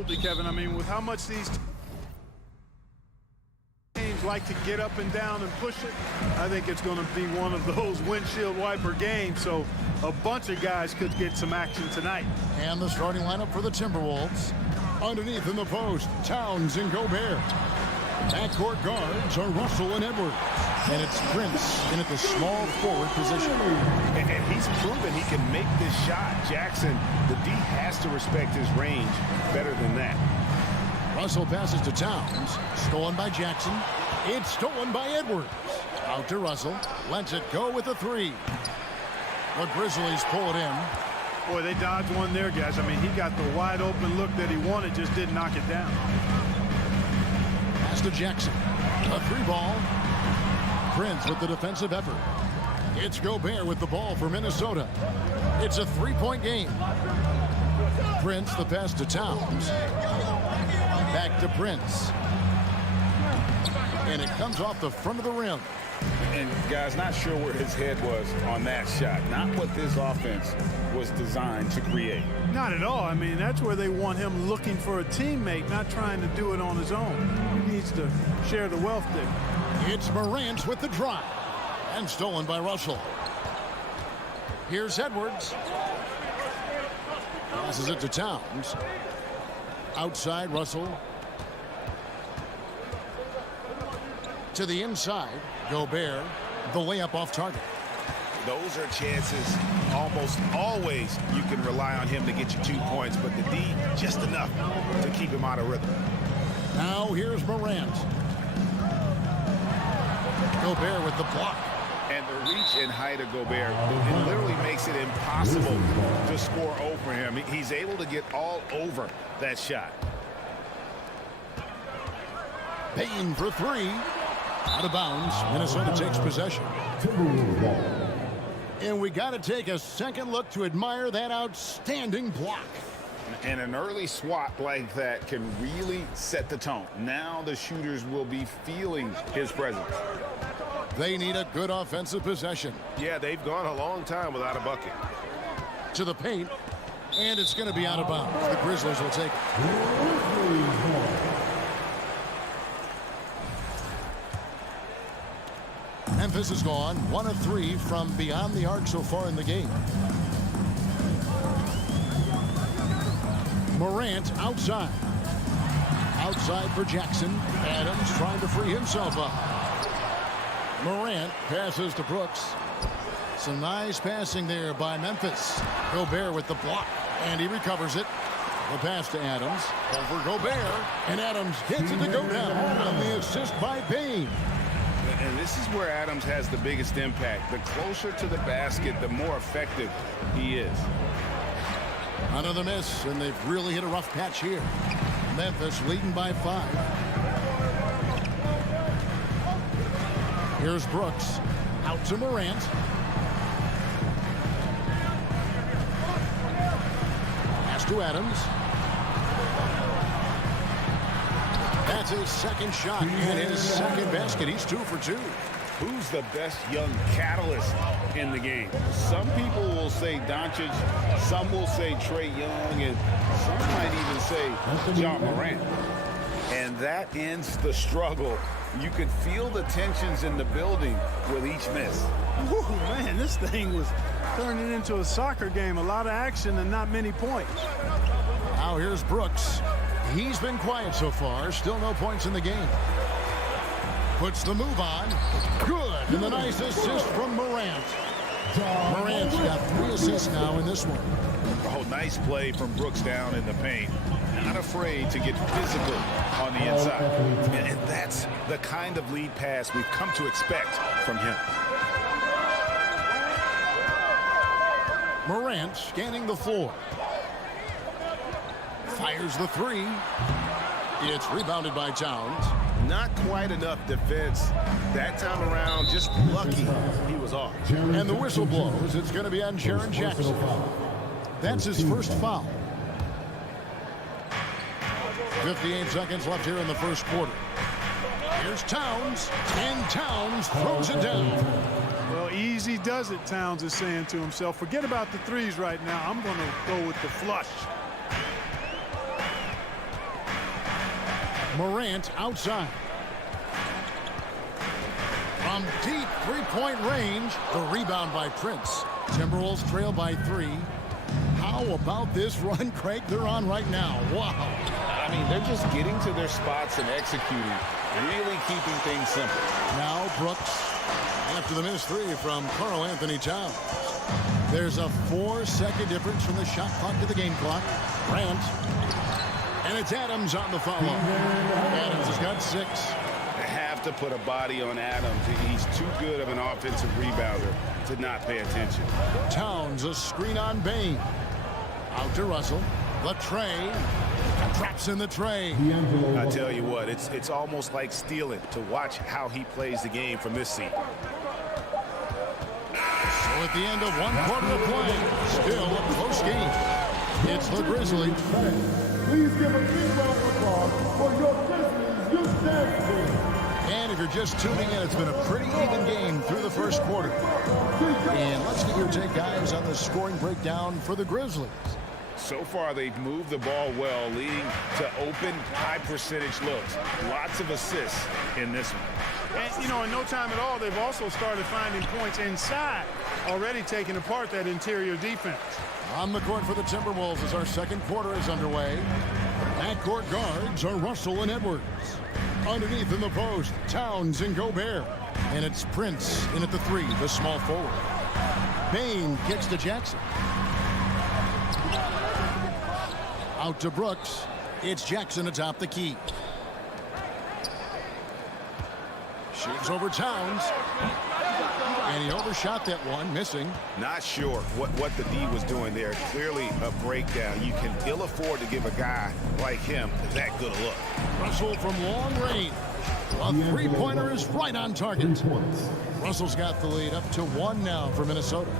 Absolutely, Kevin. I mean, with how much these teams like to get up and down and push it, I think it's going to be one of those windshield wiper games. So a bunch of guys could get some action tonight. And the starting lineup for the Timberwolves. Underneath in the post, Towns and Gobert. Backcourt guards are Russell and Edwards. And it's Prince in at the small forward position. And he's proven he can make this shot. Jackson, the D has to respect his range better than that. Russell passes to Towns. Stolen by Jackson. It's stolen by Edwards. Out to Russell. Lets it go with a three. The Grizzlies pull it in. Boy, they dodged one there, guys. I mean, he got the wide open look that he wanted, just didn't knock it down. Pass to Jackson. A three ball. Prince with the defensive effort. It's Gobert with the ball for Minnesota. It's a three-point game. Prince the pass to Towns. Back to Prince. And it comes off the front of the rim. And guys, not sure where his head was on that shot. Not what this offense was designed to create. Not at all. I mean, that's where they want him looking for a teammate, not trying to do it on his own. He needs to share the wealth there. It's Morant with the drive. And stolen by Russell. Here's Edwards. Passes it to Towns. Outside, Russell. To the inside, Gobert. The layup off target. Those are chances almost always you can rely on him to get you 2 points, but the D just enough to keep him out of rhythm. Now here's Morant. Gobert with the block. And the reach and height of Gobert, it literally makes it impossible to score over him. He's able to get all over that shot. Payne for three. Out of bounds. Minnesota takes possession. And we got to take a second look to admire that outstanding block. And an early swat like that can really set the tone. Now the shooters will be feeling his presence. They need a good offensive possession. Yeah, they've gone a long time without a bucket. To the paint. And it's going to be out of bounds. The Grizzlies will take it. Memphis has gone 1 of 3 from beyond the arc so far in the game. Morant outside. Outside for Jackson. Adams trying to free himself up. Morant passes to Brooks. Some nice passing there by Memphis. Gobert with the block. And he recovers it. The pass to Adams. Over Gobert. And Adams gets it to go down. And the assist by Payne. And this is where Adams has the biggest impact. The closer to the basket, the more effective he is. Another miss, and they've really hit a rough patch here. Memphis leading by 5. Here's Brooks. Out to Morant. Pass to Adams. That's his second shot and his second basket. He's 2 for 2. Who's the best young catalyst in the game? Some people will say Doncic, some will say Trae Young, and some might even say John Morant. And that ends the struggle. You could feel the tensions in the building with each miss. Woo, man, this thing was turning into a soccer game. A lot of action and not many points. Now here's Brooks. He's been quiet so far. Still no points in the game. Puts the move on. Good. And the nice assist from Morant. Morant's got 3 assists now in this one. Oh, nice play from Brooks down in the paint. Not afraid to get physical on the inside. And that's the kind of lead pass we've come to expect from him. Morant scanning the floor. Fires the 3. It's rebounded by Towns. Not quite enough defense that time around. Just lucky he was off. And the whistle blows. It's going to be on Jaren Jackson. That's his first foul. 58 seconds left here in the first quarter. Here's Towns, and Towns throws it down. Well, easy does it, Towns is saying to himself. Forget about the threes right now. I'm going to go with the flush. Morant outside. From deep three-point range, the rebound by Prince. Timberwolves trail by 3. How about this run, Craig, they're on right now? Wow. I mean, they're just getting to their spots and executing, really keeping things simple. Now Brooks, after the missed 3 from Karl Anthony Towns. There's a 4-second difference from the shot clock to the game clock. Grant. And it's Adams on the follow. Adams has got 6. They have to put a body on Adams. He's too good of an offensive rebounder to not pay attention. Towns, a screen on Bain. Out to Russell. The tray. Traps in the tray. I tell you what, it's almost like stealing to watch how he plays the game from this seat. So at the end of 1 quarter of play, still a close game. It's the Grizzlies. Please give a big round of applause for your Grizzlies Youth Dance Team. And if you're just tuning in, it's been a pretty even game through the first quarter. And let's get your take, guys, on the scoring breakdown for the Grizzlies. So far, they've moved the ball well, leading to open, high-percentage looks. Lots of assists in this one. And, you know, in no time at all, they've also started finding points inside, already taking apart that interior defense. On the court for the Timberwolves as our second quarter is underway. Backcourt guards are Russell and Edwards. Underneath in the post, Towns and Gobert. And it's Prince in at the 3, the small forward. Bain kicks to Jackson. Out to Brooks. It's Jackson atop the key. Shoots over Towns. And he overshot that one, missing. Not sure what the D was doing there. Clearly a breakdown. You can ill afford to give a guy like him that good a look. Russell from long range. A three-pointer is right on target. Russell's got the lead up to 1 now for Minnesota.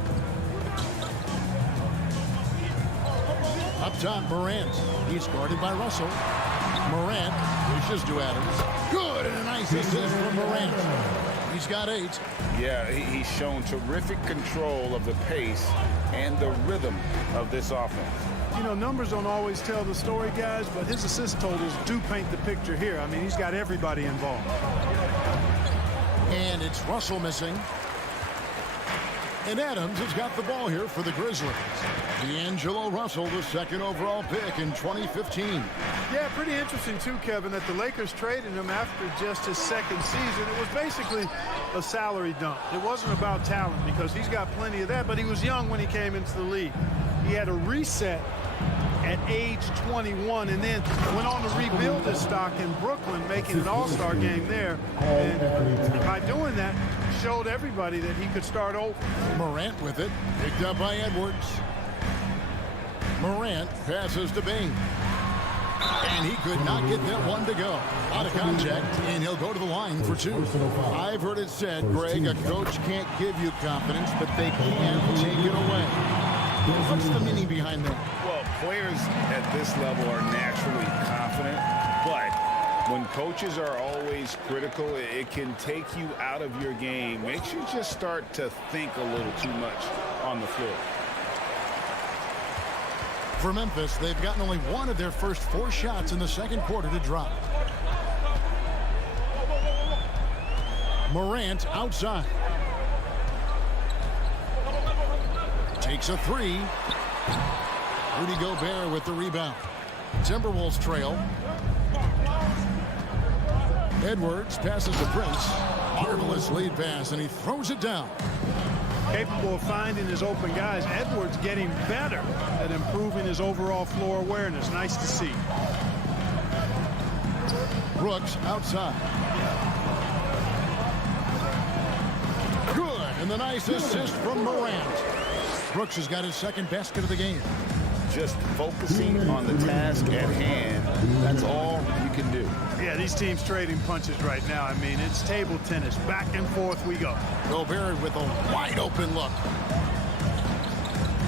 Up top, Morant. He's guarded by Russell. Morant wishes to Adams. Good, and a nice assist from Morant. He's got 8. Yeah, he's shown terrific control of the pace and the rhythm of this offense. You know, numbers don't always tell the story, guys, but his assist totals do paint the picture here. I mean, he's got everybody involved. And it's Russell missing. And Adams has got the ball here for the Grizzlies. D'Angelo Russell, the 2nd overall pick in 2015. Yeah, pretty interesting, too, Kevin, that the Lakers traded him after just his 2nd season. It was basically a salary dump. It wasn't about talent because he's got plenty of that, but he was young when he came into the league. He had a reset at age 21 and then went on to rebuild his stock in Brooklyn, making an all-star game there. And by doing that, showed everybody that he could start over. Morant with it, picked up by Edwards. Morant passes to Bain. And he could not get that one to go. Out of contact, and he'll go to the line for 2. I've heard it said, Greg, a coach can't give you confidence, but they can take it away. What's the meaning behind that? Well, players at this level are naturally confident, but when coaches are always critical, it can take you out of your game. Makes you just start to think a little too much on the floor. For Memphis, they've gotten only 1 of their first 4 shots in the second quarter to drop. Morant outside. Takes a 3. Rudy Gobert with the rebound. Timberwolves trail. Edwards passes to Prince. Marvelous lead pass, and he throws it down. Capable of finding his open guys. Edwards getting better at improving his overall floor awareness. Nice to see. Brooks outside. Good, and the nice assist from Morant. Brooks has got his 2nd basket of the game. Just focusing on the task at hand, that's all you can do. Yeah, these teams trading punches right now. I mean, it's table tennis. Back and forth we go. Gobert with a wide open look.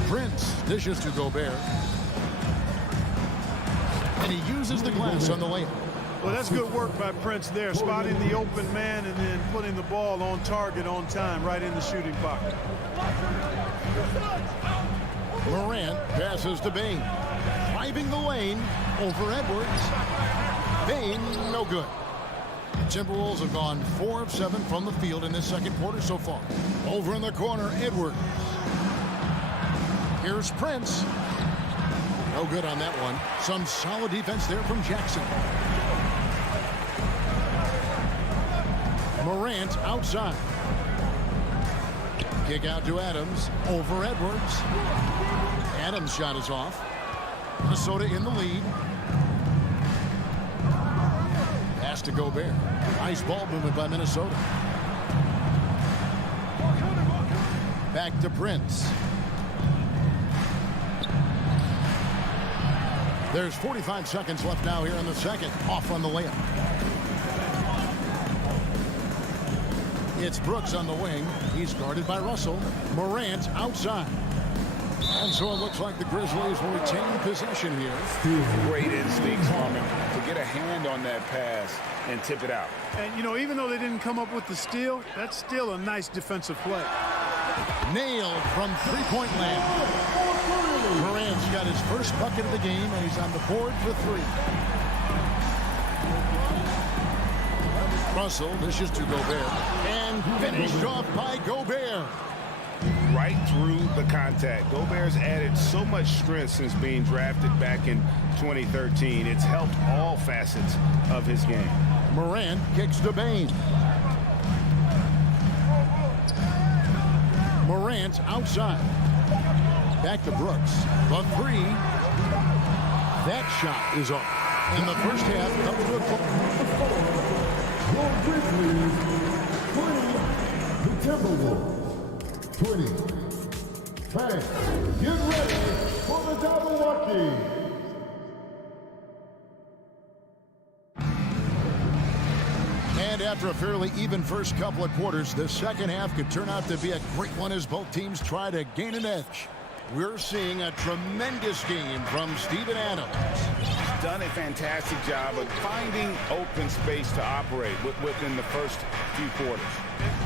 Prince dishes to Gobert. And he uses the glass on the layup. Well, that's good work by Prince there, spotting the open man and then putting the ball on target on time, right in the shooting pocket. Morant passes to Bain. Driving the lane over Edwards. Bain, no good. The Timberwolves have gone 4 of 7 from the field in this second quarter so far. Over in the corner, Edwards. Here's Prince. No good on that one. Some solid defense there from Jackson. Morant outside. Kick out to Adams. Over Edwards. Adams' shot is off. Minnesota in the lead. Pass to Gobert. Nice ball movement by Minnesota. Back to Prince. There's 45 seconds left now here in the second. Off on the layup. It's Brooks on the wing. He's guarded by Russell. Morant outside. And so it looks like the Grizzlies will retain possession here. Great instincts, Harmon, to get a hand on that pass and tip it out. And, you know, even though they didn't come up with the steal, that's still a nice defensive play. Nailed from three-point land. Morant's got his first bucket of the game, and he's on the board for 3. Russell dishes to Gobert. And finished off by Gobert. Right through the contact. Gobert's added so much strength since being drafted back in 2013. It's helped all facets of his game. Morant kicks to Bain. Morant outside. Back to Brooks. The 3. That shot is off. In the first half, comes to a Your Grizzlies 20, the Timberwolves 20. Fans, get ready for the Jabberwocky. And after a fairly even first couple of quarters, the second half could turn out to be a great one as both teams try to gain an edge. We're seeing a tremendous game from Steven Adams. He's done a fantastic job of finding open space to operate within the first few quarters.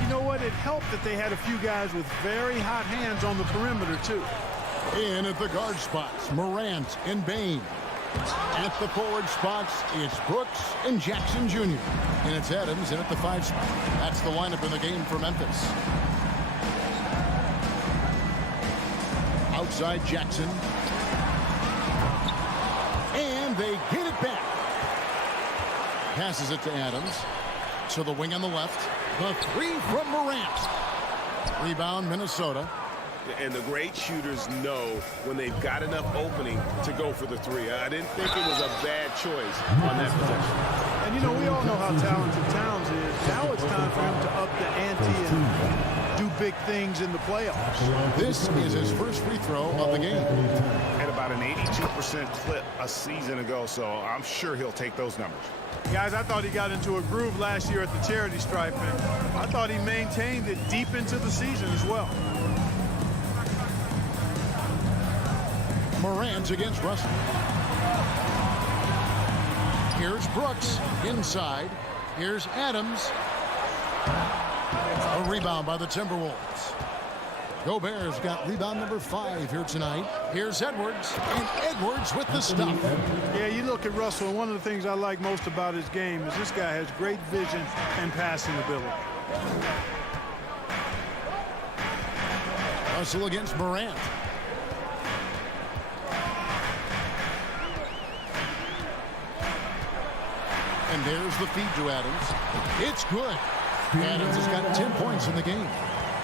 You know what? It helped that they had a few guys with very hot hands on the perimeter, too. In at the guard spots, Morant and Bain. At the forward spots, it's Brooks and Jackson Jr. And it's Adams in at the 5 spot. That's the lineup in the game for Memphis. Outside Jackson. And they get it back. Passes it to Adams. To the wing on the left. The 3 from Morant. Rebound Minnesota. And the great shooters know when they've got enough opening to go for the 3. I didn't think it was a bad choice on that possession. And, you know, we all know how talented Towns is. Now it's time for him to up the ante and do big things in the playoffs. This is his first free throw of the game. At about an 82% clip a season ago, so I'm sure he'll take those numbers. Guys, I thought he got into a groove last year at the charity stripe, and I thought he maintained it deep into the season as well. Morant against Russell. Here's Brooks inside. Here's Adams. A rebound by the Timberwolves. Gobert's got rebound number 5 here tonight. Here's Edwards, and Edwards with the stuff. Yeah, you look at Russell, and one of the things I like most about his game is this guy has great vision and passing ability. Russell against Morant. And there's the feed to Adams. It's good. Adams has got 10 points in the game.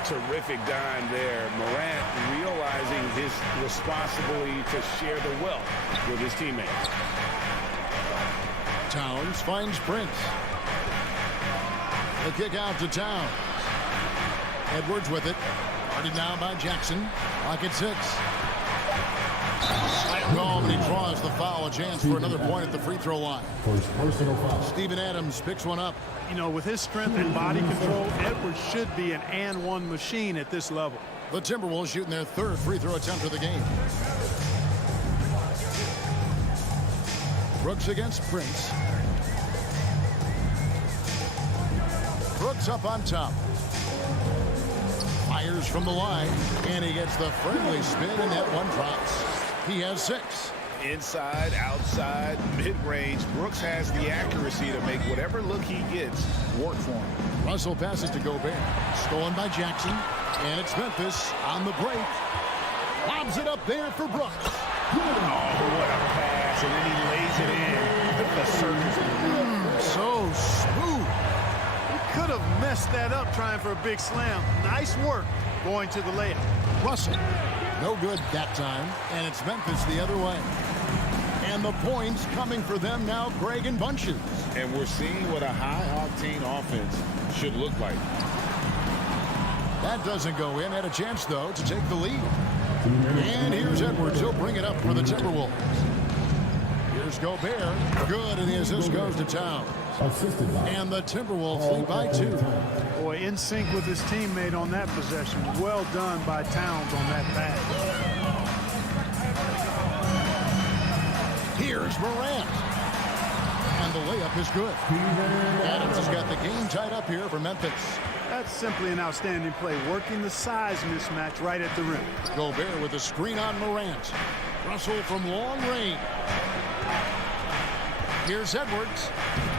Terrific dime there. Morant realizing his responsibility to share the wealth with his teammates. Towns finds Prince. The kick out to Towns. Edwards with it. Guarded now by Jackson. Clock at 6. No, but he draws the foul. A chance for another point at the free throw line. First personal foul. Steven Adams picks one up. You know, with his strength and body control, Edwards should be an and-one machine at this level. The Timberwolves shooting their 3rd free throw attempt of the game. Brooks against Prince. Brooks up on top. Fires from the line, and he gets the friendly spin, and that one drops. He has 6. Inside, outside, mid-range, Brooks has the accuracy to make whatever look he gets work for him. Russell passes to Gobert. Stolen by Jackson. And it's Memphis on the break. Lobs it up there for Brooks. Oh, what a pass. And then he lays it in with the surface. So smooth. He could have messed that up trying for a big slam. Nice work going to the layup. Russell. No good that time. And it's Memphis the other way. And the points coming for them now, Greg, in bunches. And we're seeing what a high-octane offense should look like. That doesn't go in. Had a chance, though, to take the lead. And here's Edwards. He'll bring it up for the Timberwolves. Here's Gobert. Good, and the assist goes to Towns. And the Timberwolves lead by 2. Boy, in sync with his teammate on that possession. Well done by Towns on that pass. Here's Morant. And the layup is good. Adams has got the game tied up here for Memphis. That's simply an outstanding play, working the size mismatch right at the rim. Gobert with a screen on Morant. Russell from long range. Here's Edwards.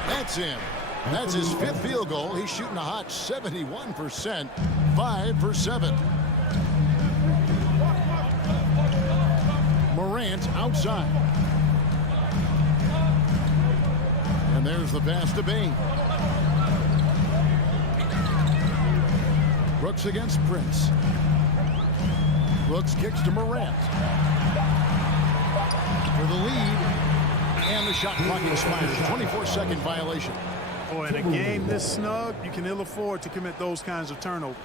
That's in. That's his 5th field goal. He's shooting a hot 71%. 5 for 7. Morant outside. And there's the pass to Bain. Brooks against Prince. Brooks kicks to Morant. For the lead. And the shot clock expires. 24-second violation. Boy, in a game this snug, you can ill afford to commit those kinds of turnovers.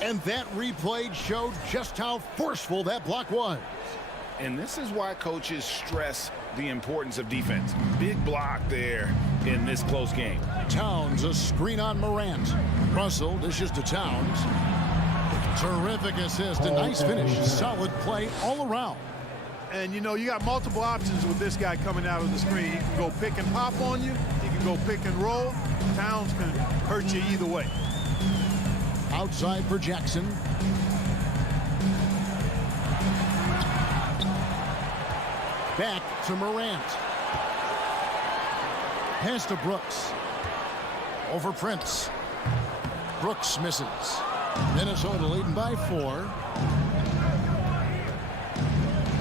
And that replay showed just how forceful that block was. And this is why coaches stress the importance of defense. Big block there in this close game. Towns, a screen on Morant. Russell dishes to Towns. Terrific assist, a nice finish. Solid play all around. And, you know, you got multiple options with this guy coming out of the screen. He can go pick and pop on you. He can go pick and roll. Towns can hurt you either way. Outside for Jackson. Back to Morant. Pass to Brooks. Over Prince. Brooks misses. Minnesota leading by 4.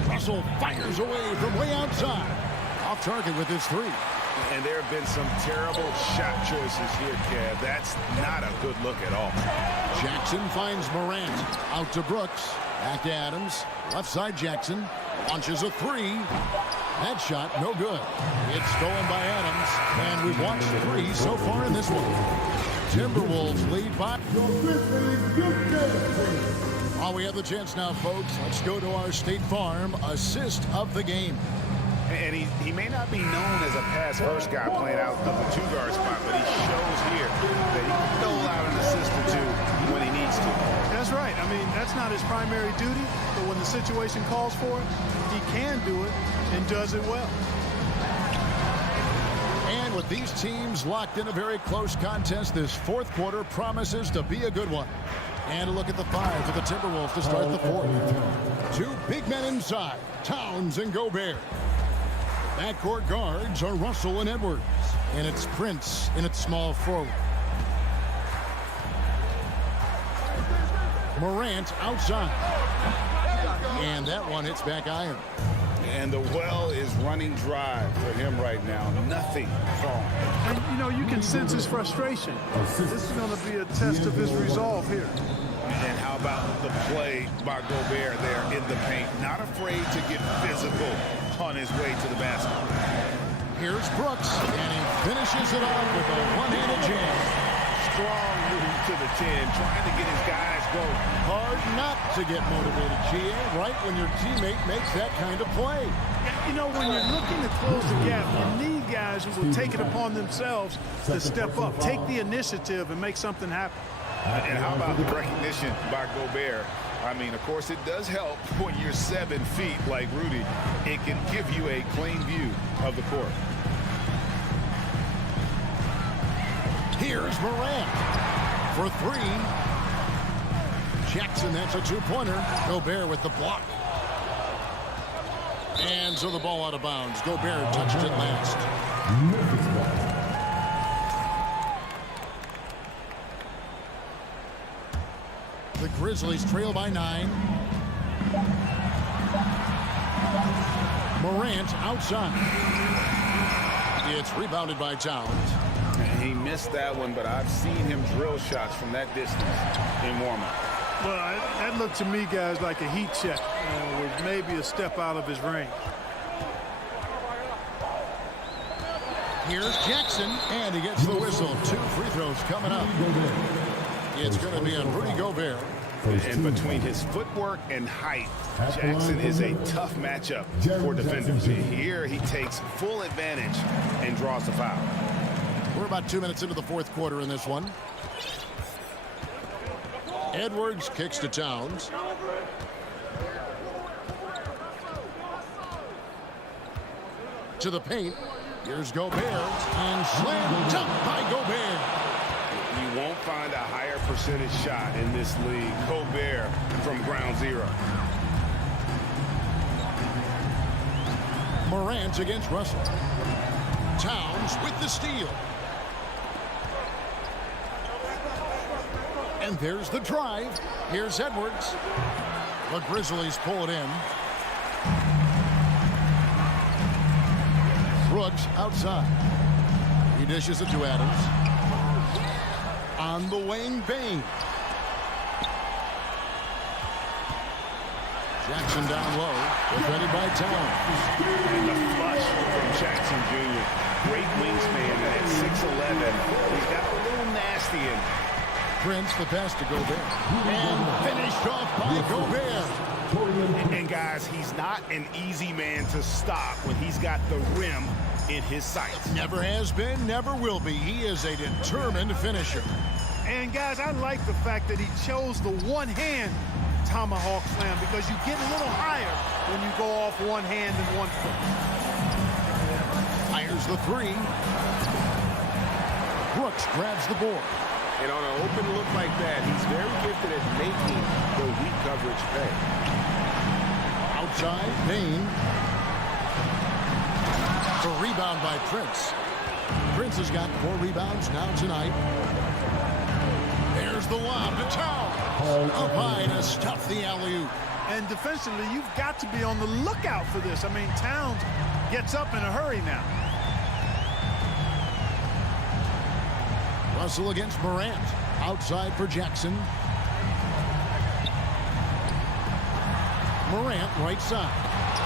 Russell fires away from way outside. Off target with his 3. And there have been some terrible shot choices here, Kev. That's not a good look at all. Jackson finds Morant. Out to Brooks. Back to Adams. Left side Jackson. Launches a 3. That shot, no good. It's stolen by Adams. And we've watched 3 so far in this one. Timberwolves lead by... While we have the chance now, folks, let's go to our State Farm assist of the game. And he may not be known as a pass-first guy playing out of the 2-guard spot, but he shows here that he can dole out an assist or 2 when he needs to. That's right. I mean, that's not his primary duty, but when the situation calls for it, he can do it and does it well. And with these teams locked in a very close contest, this 4th quarter promises to be a good one. And a look at the 5 for the Timberwolves to start the 4th. 2 big men inside, Towns and Gobert. Backcourt guards are Russell and Edwards. And it's Prince in its small forward. Morant outside. And that one hits back iron. And the well is running dry for him right now. Nothing falling. And, you know, you can sense his frustration. This is going to be a test of his resolve here. And how about the play by Gobert there in the paint? Not afraid to get physical on his way to the basket. Here's Brooks, and he finishes it off with a one-handed jam. Strong move to the 10, trying to get his guys going. Hard not to get motivated, GA, right when your teammate makes that kind of play. You know, when you're looking to close the gap, you need guys who will take it upon themselves to step up, take the initiative, and make something happen. And how about the recognition by Gobert? I mean, of course, it does help when you're 7 feet like Rudy. It can give you a clean view of the court. Here's Morant for 3. Jackson, that's a 2-pointer. Gobert with the block. And so the ball out of bounds. Gobert touched it last. The Grizzlies trail by 9. Morant outside. It's rebounded by Towns. He missed that one, but I've seen him drill shots from that distance in warm-up. Well, that looked to me, guys, like a heat check, with maybe a step out of his range. Here's Jackson, and he gets the whistle. 2 free throws coming up. It's going to be on Rudy Gobert. And between his footwork and height, Jackson is a tough matchup for defenders. Here he takes full advantage and draws the foul. We're about 2 minutes into the fourth quarter in this one. Edwards kicks to Towns. To the paint. Here's Gobert. And slam dunk by Gobert. You won't find a higher percentage shot in this league. Gobert from ground zero. Morant against Russell. Towns with the steal. And there's the drive. Here's Edwards. The Grizzlies pull it in. Brooks outside. He dishes it to Adams. On the wing, Bain. Jackson down low. Defended by Towns. And the flush from Jackson Jr. Great wingspan at 6'11". He's got a little nasty in. Prince, the pass to Gobert. And finished off by Gobert. And guys, he's not an easy man to stop when he's got the rim in his sights. Never has been, never will be. He is a determined finisher. And guys, I like the fact that he chose the one-hand tomahawk slam, because you get a little higher when you go off one hand and one foot. Fires the 3. Brooks grabs the board. And on an open look like that, he's very gifted at making the weak coverage pay. Outside, Bain. The rebound by Prince. Prince has got 4 rebounds now tonight. There's the lob to Towns. Up high to stuff the alley-oop. And defensively, you've got to be on the lookout for this. I mean, Towns gets up in a hurry now. Russell against Morant. Outside for Jackson. Morant right side.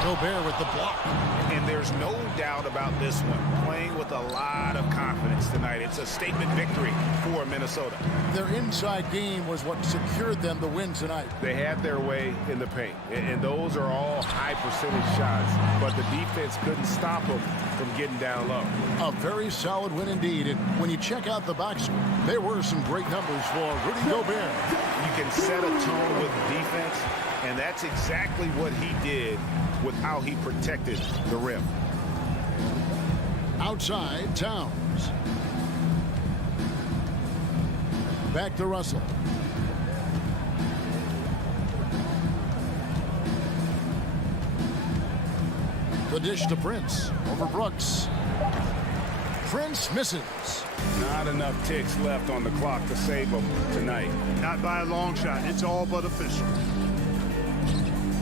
Gobert with the block. And there's no doubt about this one. Playing with a lot of confidence tonight. It's a statement victory for Minnesota. Their inside game was what secured them the win tonight. They had their way in the paint, and those are all high percentage shots, but the defense couldn't stop them from getting down low. A very solid win indeed. And when you check out the box score, there were some great numbers for Rudy Gobert. You can set a tone with defense, and that's exactly what he did with how he protected the rim. Outside, Towns. Back to Russell. The dish to Prince. Over Brooks. Prince misses. Not enough ticks left on the clock to save him tonight. Not by a long shot. It's all but official.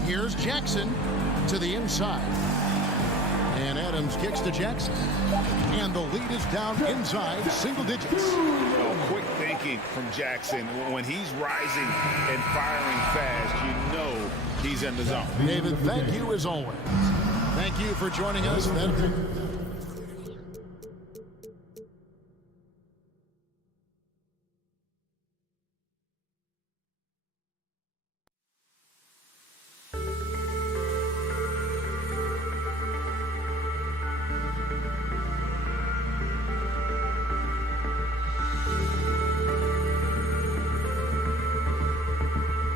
Here's Jackson to the inside. And Adams kicks to Jackson. And the lead is down inside single digits. Oh, quick thinking from Jackson. When he's rising and firing fast, you know he's in the zone. David, thank you as always. Thank you for joining us.